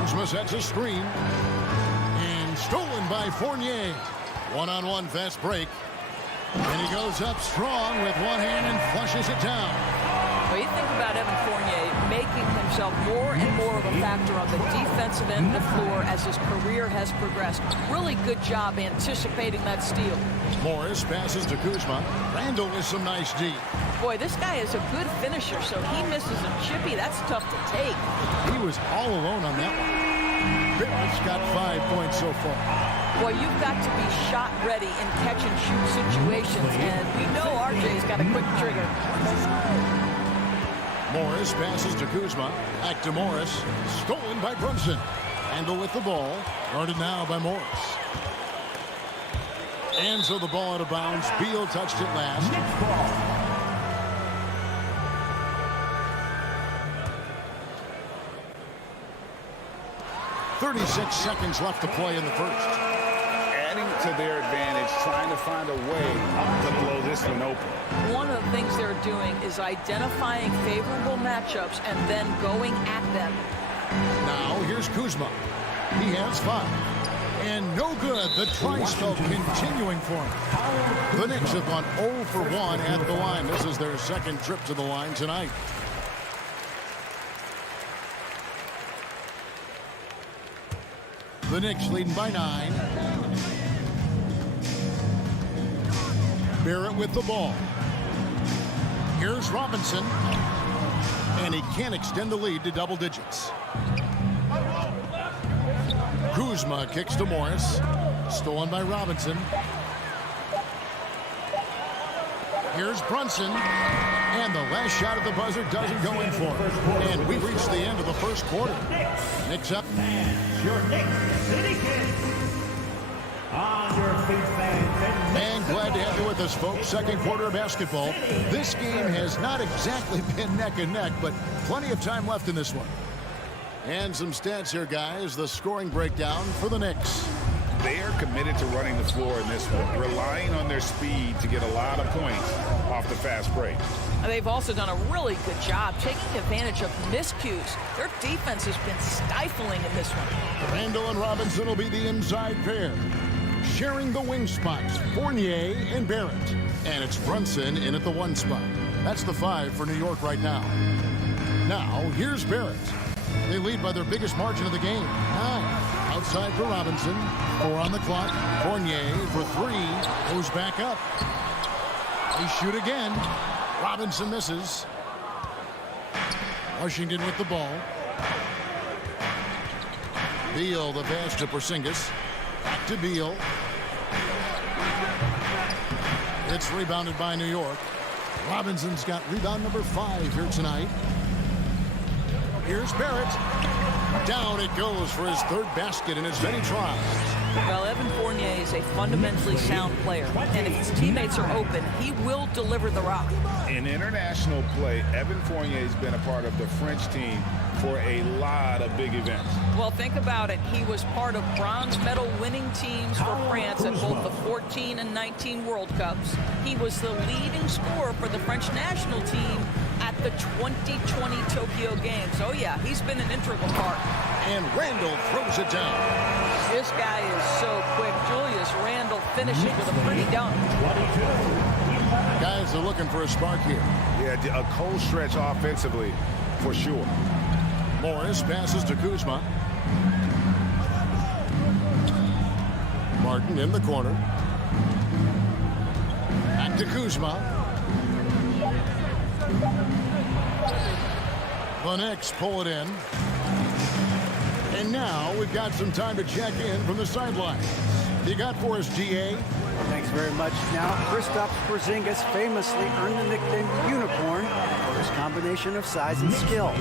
Kuzma sets a screen. And stolen by Fournier. One-on-one fast break. And he goes up strong with one hand and flushes it down. Well, you think about Evan Fournier making himself more and more of a factor on the defensive end of the floor as his career has progressed. Really good job anticipating that steal. Morris passes to Kuzma. Randall with some nice D. Boy, this guy is a good finisher, so he misses a chippy. That's tough to take. He was all alone on that one. Barrett's got 5 points so far. Boy, you've got to be shot ready in catch-and-shoot situations, and we know RJ's got a quick trigger. Morris passes to Kuzma. Back to Morris. Stolen by Brunson. Handle with the ball. Guarded now by Morris. And so the ball out of bounds. Beal touched it last. 36 seconds left to play in the first. Adding to their advantage, trying to find a way to blow this one open. One of the things they're doing is identifying favorable matchups and then going at them. Now here's Kuzma. He has 5. And no good. The try spell continuing for him. The Knicks have gone 0 for 1 at the line. This is their second trip to the line tonight. The Knicks leading by 9. Barrett with the ball. Here's Robinson. And he can't extend the lead to double digits. Kuzma kicks to Morris. Stolen by Robinson. Here's Brunson. And the last shot at the buzzer doesn't go in for him. And we've reached the end of the first quarter. Knicks up. Your Knicks City Kicks. On your feet, fans. And glad to have you with us, folks. Second quarter of basketball. This game has not exactly been neck and neck, but plenty of time left in this one. And some stats here, guys. The scoring breakdown for the Knicks. They are committed to running the floor in this one, relying on their speed to get a lot of points off the fast break. They've also done a really good job taking advantage of miscues. Their defense has been stifling in this one. Randall and Robinson will be the inside pair. Sharing the wing spots, Fournier and Barrett. And it's Brunson in at the 1 spot. That's the 5 for New York right now. Now, here's Barrett. They lead by their biggest margin of the game, 9. Outside for Robinson. 4 on the clock. Fournier for 3. Goes back up. They shoot again. Robinson misses. Washington with the ball. Beal the pass to Porzingis. Back to Beal. It's rebounded by New York. Robinson's got rebound number 5 here tonight. Here's Barrett. Down it goes for his 3rd basket in as many tries. Well, Evan Fournier is a fundamentally sound player, and if his teammates are open, he will deliver the rock. In international play, Evan Fournier has been a part of the French team for a lot of big events. Well, think about it. He was part of bronze medal winning teams for France at both the 14 and 19 World Cups. He was the leading scorer for the French national team at the 2020 Tokyo Games. Oh, yeah, he's been an integral part. And Randall throws it down. This guy is so quick. Julius Randle finishing with a pretty dunk. Guys are looking for a spark here. Yeah, a cold stretch offensively, for sure. Morris passes to Kuzma. Martin in the corner. Back to Kuzma. The Knicks pull it in. And now we've got some time to check in from the sideline. You got for us, GA? Thanks very much. Now, Kristaps Porzingis famously earned the nickname Unicorn for his combination of size and skill.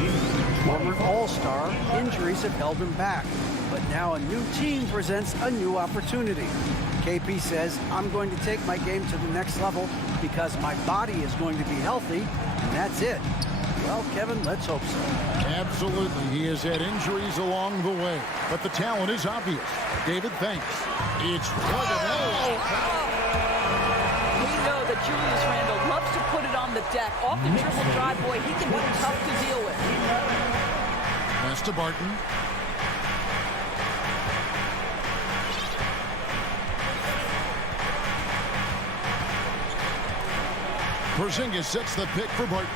Former All-Star, injuries have held him back. But now a new team presents a new opportunity. KP says, I'm going to take my game to the next level because my body is going to be healthy, and that's it. Well, Kevin, let's hope so. Absolutely. He has had injuries along the way, but the talent is obvious. David, thanks. It's rugged. We know that Julius Randle loves to put it on the deck. Off the triple drive, boy, he can be tough to deal with. Pass to Barton. Porzingis sets the pick for Barton.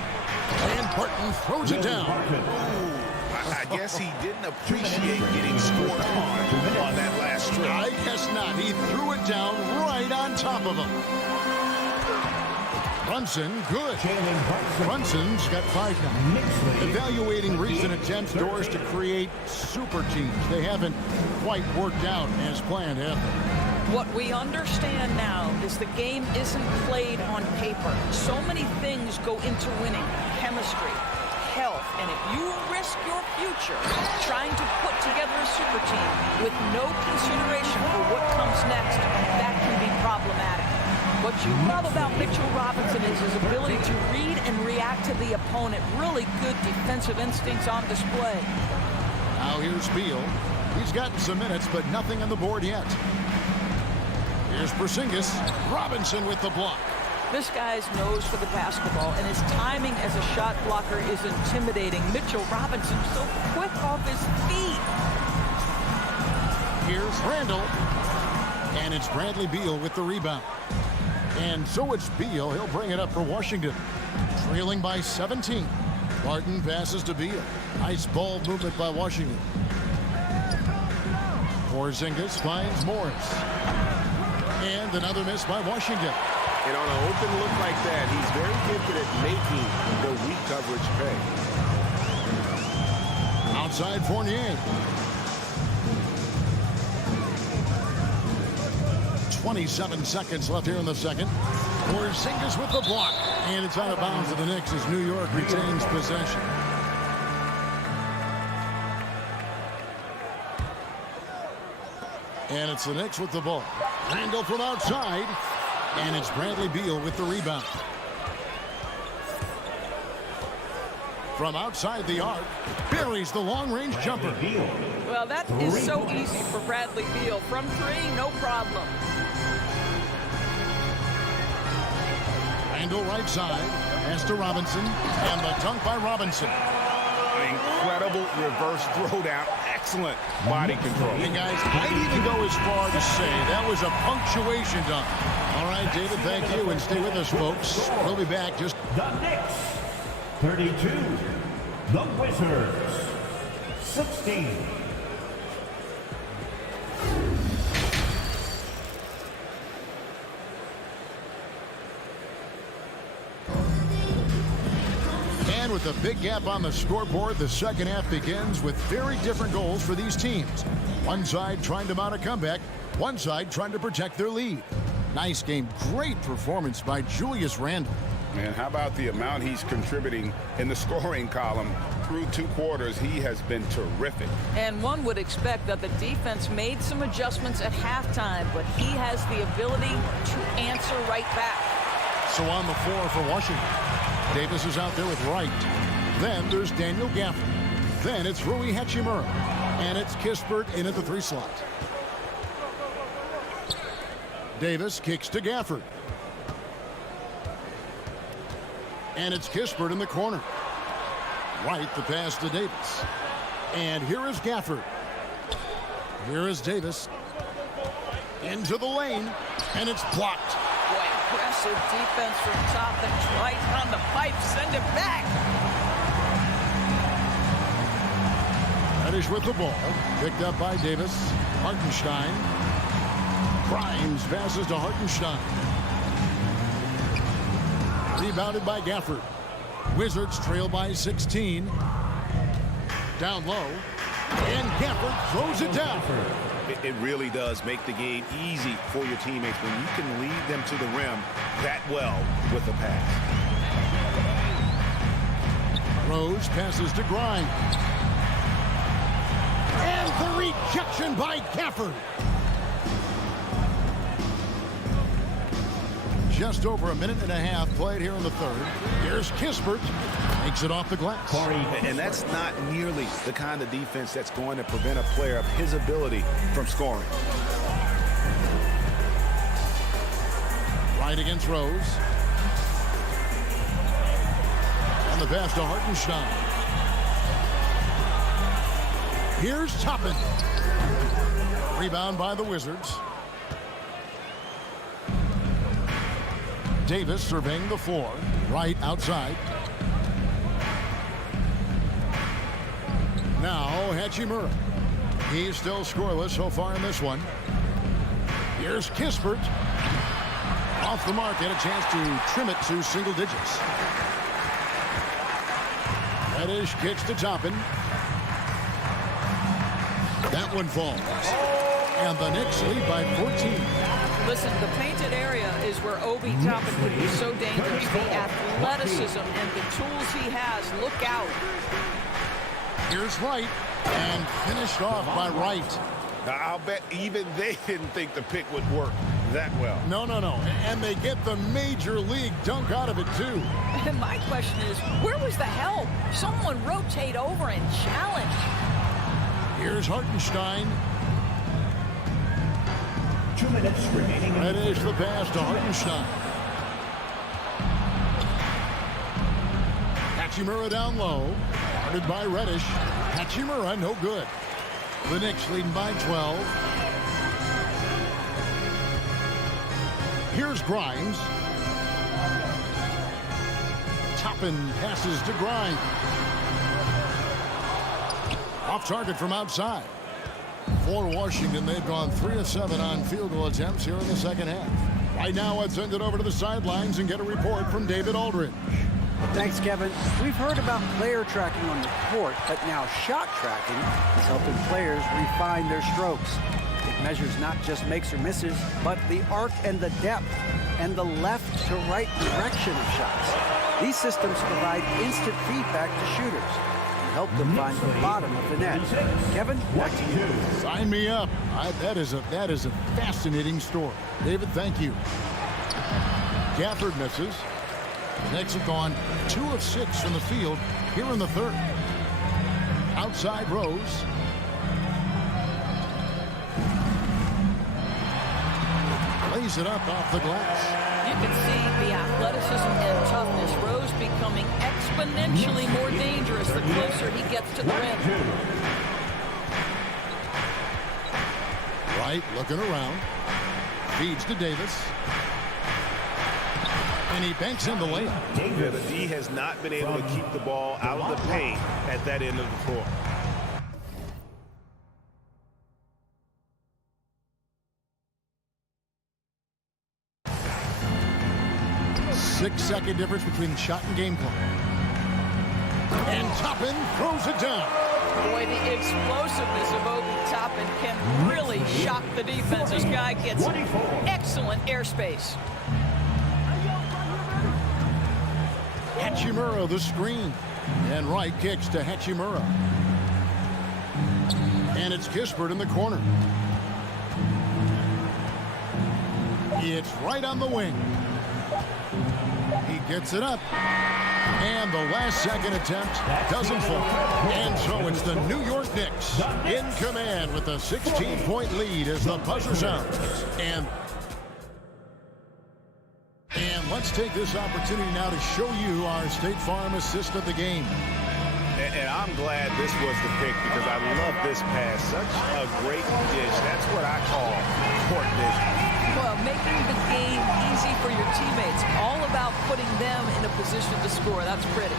And Barton throws it down. I guess he didn't appreciate getting scored on that last strip. I guess not. He threw it down right on top of him. Brunson, good. Brunson's got 5 now. Evaluating recent attempts, Doors, to create super teams. They haven't quite worked out as planned, have they? What we understand now is the game isn't played on paper. So many things go into winning. Chemistry, health, and if you risk your future trying to put together a super team with no consideration for what comes next, that can be problematic. What you love about Mitchell Robinson is his ability to read and react to the opponent. Really good defensive instincts on display. Now here's Beal. He's gotten some minutes, but nothing on the board yet. Here's Skijesss. Robinson with the block. This guy's nose for the basketball, and his timing as a shot blocker is intimidating. Mitchell Robinson so quick off his feet. Here's Randall. And it's Bradley Beal with the rebound. And so it's Beal. He'll bring it up for Washington. Trailing by 17. Martin passes to Beal. Nice ball movement by Washington. Skijesss finds Morris. And another miss by Washington. And on an open look like that, he's very gifted at making the weak coverage pay. Outside Fournier. 27 seconds left here in the second. Skijesss with the block. And it's out of bounds to the Knicks as New York retains possession. And it's the Knicks with the ball. Randall from outside. And it's Bradley Beal with the rebound. From outside the arc, buries the long-range jumper. Well, that is so easy for Bradley Beal. From 3, no problem. Randall right side. Pass to Robinson. And the dunk by Robinson. Incredible reverse throwdown. Excellent body control. And guys, I'd even go as far to say that was a punctuation dunk. All right, David, thank you. And stay with us, folks. We'll be back just... The Knicks, 32. The Wizards, 16. And with a big gap on the scoreboard, the second half begins with very different goals for these teams. One side trying to mount a comeback, one side trying to protect their lead. Nice game. Great performance by Julius Randle. Man, how about the amount he's contributing in the scoring column? Through 2 quarters, he has been terrific. And one would expect that the defense made some adjustments at halftime, but he has the ability to answer right back. So on the floor for Washington, Davis is out there with Wright. Then there's Daniel Gafford. Then it's Rui Hachimura. And it's Kispert in at the 3 slot. Davis kicks to Gafford. And it's Kispert in the corner. Wright the pass to Davis. And here is Gafford. Here is Davis. Into the lane. And it's blocked. Boy, impressive defense from top. That's right on the pipe. Send it back. Reddish with the ball. Picked up by Davis. Hartenstein. Grimes passes to Hartenstein. Rebounded by Gafford. Wizards trail by 16. Down low. And Gafford throws it down. It really does make the game easy for your teammates when you can lead them to the rim that well with a pass. Rose passes to Grimes. And the rejection by Gafford. Just over a minute and a half played here in the third. Here's Kispert. Makes it off the glass. And that's not nearly the kind of defense that's going to prevent a player of his ability from scoring. Right against Rose. And the pass to Hartenstein. Here's Toppin. Rebound by the Wizards. Davis surveying the floor. Right outside. Now Hachimura. He's still scoreless so far in this one. Here's Kispert. Off the mark and a chance to trim it to single digits. Reddish kicks to Toppin. That one falls. And the Knicks lead by 14. Listen, the painted area is where Obi Toppin could be so dangerous. The athleticism and the tools he has. Look out. Here's Wright. And finished off by Wright. Now, I'll bet even they didn't think the pick would work that well. No. And they get the major league dunk out of it, too. And my question is, where was the help? Someone rotate over and challenge. Here's Hartenstein. 2 minutes remaining. That is the pass to Hartenstein. Hachimura down low. Guarded by Reddish. Hachimura, no good. The Knicks leading by 12. Here's Grimes. Toppin passes to Grimes. Off target from outside. For Washington, they've gone 3 of 7 on field goal attempts here in the second half. Right now, let's send it over to the sidelines and get a report from David Aldridge. Thanks, Kevin. We've heard about player tracking on the court, but now shot tracking is helping players refine their strokes. It measures not just makes or misses, but the arc and the depth and the left to right direction of shots. These systems provide instant feedback to shooters and help them find the bottom of the net. Kevin, back to you. Sign me up. That is a fascinating story. David, thank you. Gafford misses. Knicks have gone 2 of 6 from the field here in the third. Outside Rose. Lays it up off the glass. You can see the athleticism and toughness. Rose becoming exponentially more dangerous the closer he gets to the rim. Wright looking around. Feeds to Davis. And he banks in the layup. Yeah, the D has not been able to keep the ball out of the paint at that end of the floor. Six-second difference between shot and game clock. And Toppin throws it down. Boy, the explosiveness of Obi Toppin can really shock the defense. This guy gets excellent airspace. Hachimura the screen. And Wright kicks to Hachimura. And it's Kispert in the corner. It's right on the wing. He gets it up. And the last second attempt doesn't fall. And so it's the New York Knicks in command with a 16-point lead as the buzzer sounds. And let's take this opportunity now to show you our State Farm assist of the game. And I'm glad this was the pick because I love this pass. Such a great dish. That's what I call court vision. Well, making the game easy for your teammates. All about putting them in a position to score. That's pretty.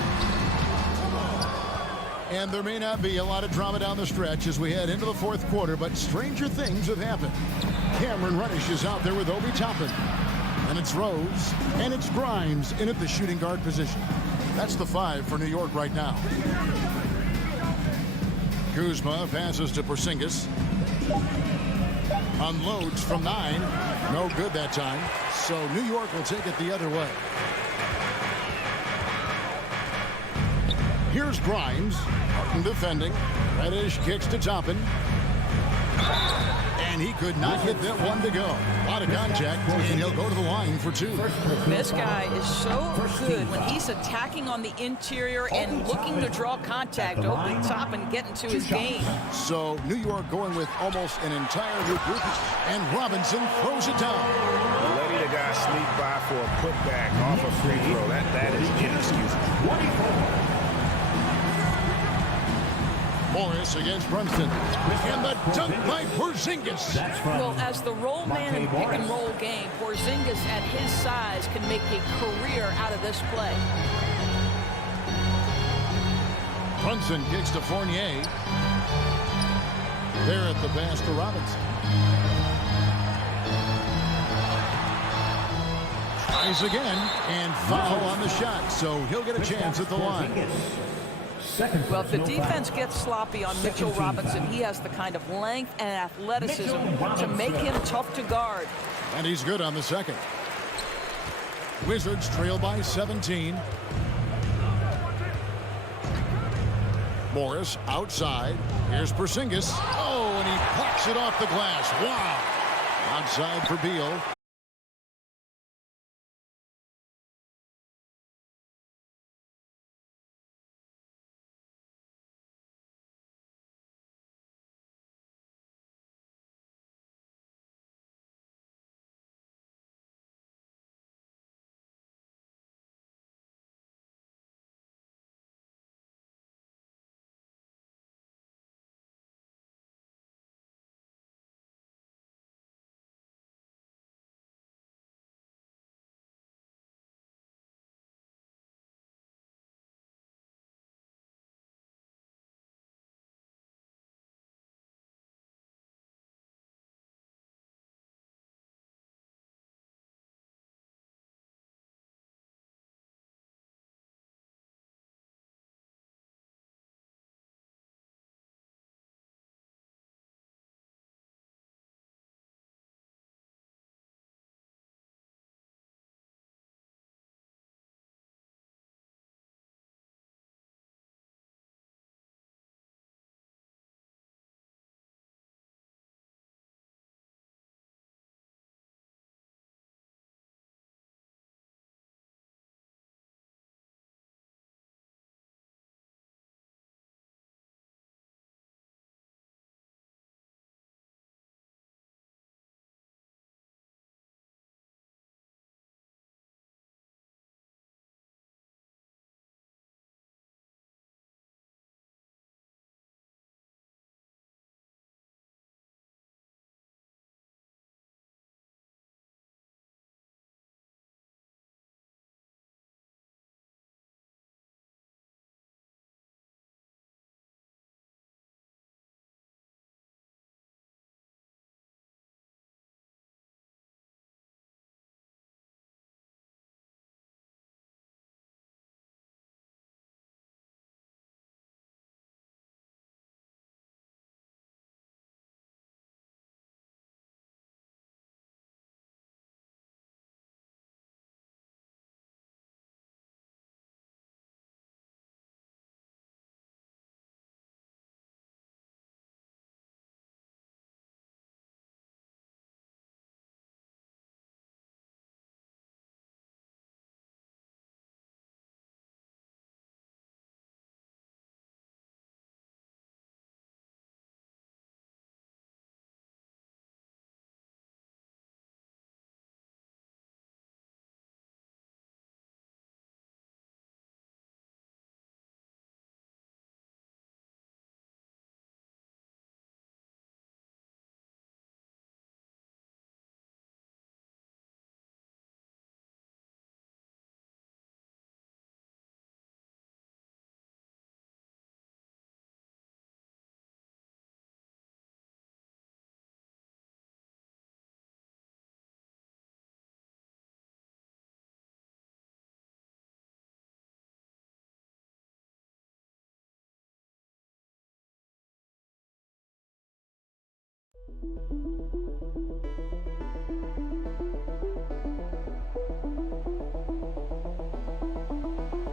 And there may not be a lot of drama down the stretch as we head into the fourth quarter, but stranger things have happened. Cameron Reddish is out there with Obi Toppin. And it's Rose, and it's Grimes in at the shooting guard position. That's the 5 for New York right now. Kuzma passes to Porzingis. Unloads from 9. No good that time. So New York will take it the other way. Here's Grimes. Defending. Reddish kicks to Toppin. And he could not hit that one to go. A lot of contact, and he'll go to the line for 2. This guy is so good when he's attacking on the interior and looking to draw contact. Obi Toppin getting to his game. So New York going with almost an entire new group. And Robinson throws it down. Letting the guy sneak by for a putback off a free throw. That is inexcusable. Morris against Brunson. And the dunk by Porzingis. Well, as the roll man in pick and roll game, Porzingis at his size can make a career out of this play. Brunson kicks to Fournier. There at the pass to Robinson. Tries again, and foul on the shot, so he'll get a chance at the line. Well, if the defense gets sloppy on Mitchell Robinson, he has the kind of length and athleticism to make him tough to guard. And he's good on the second. Wizards trail by 17. Morris outside. Here's Porzingis. Oh, and he plucks it off the glass. Wow. Outside for Beal.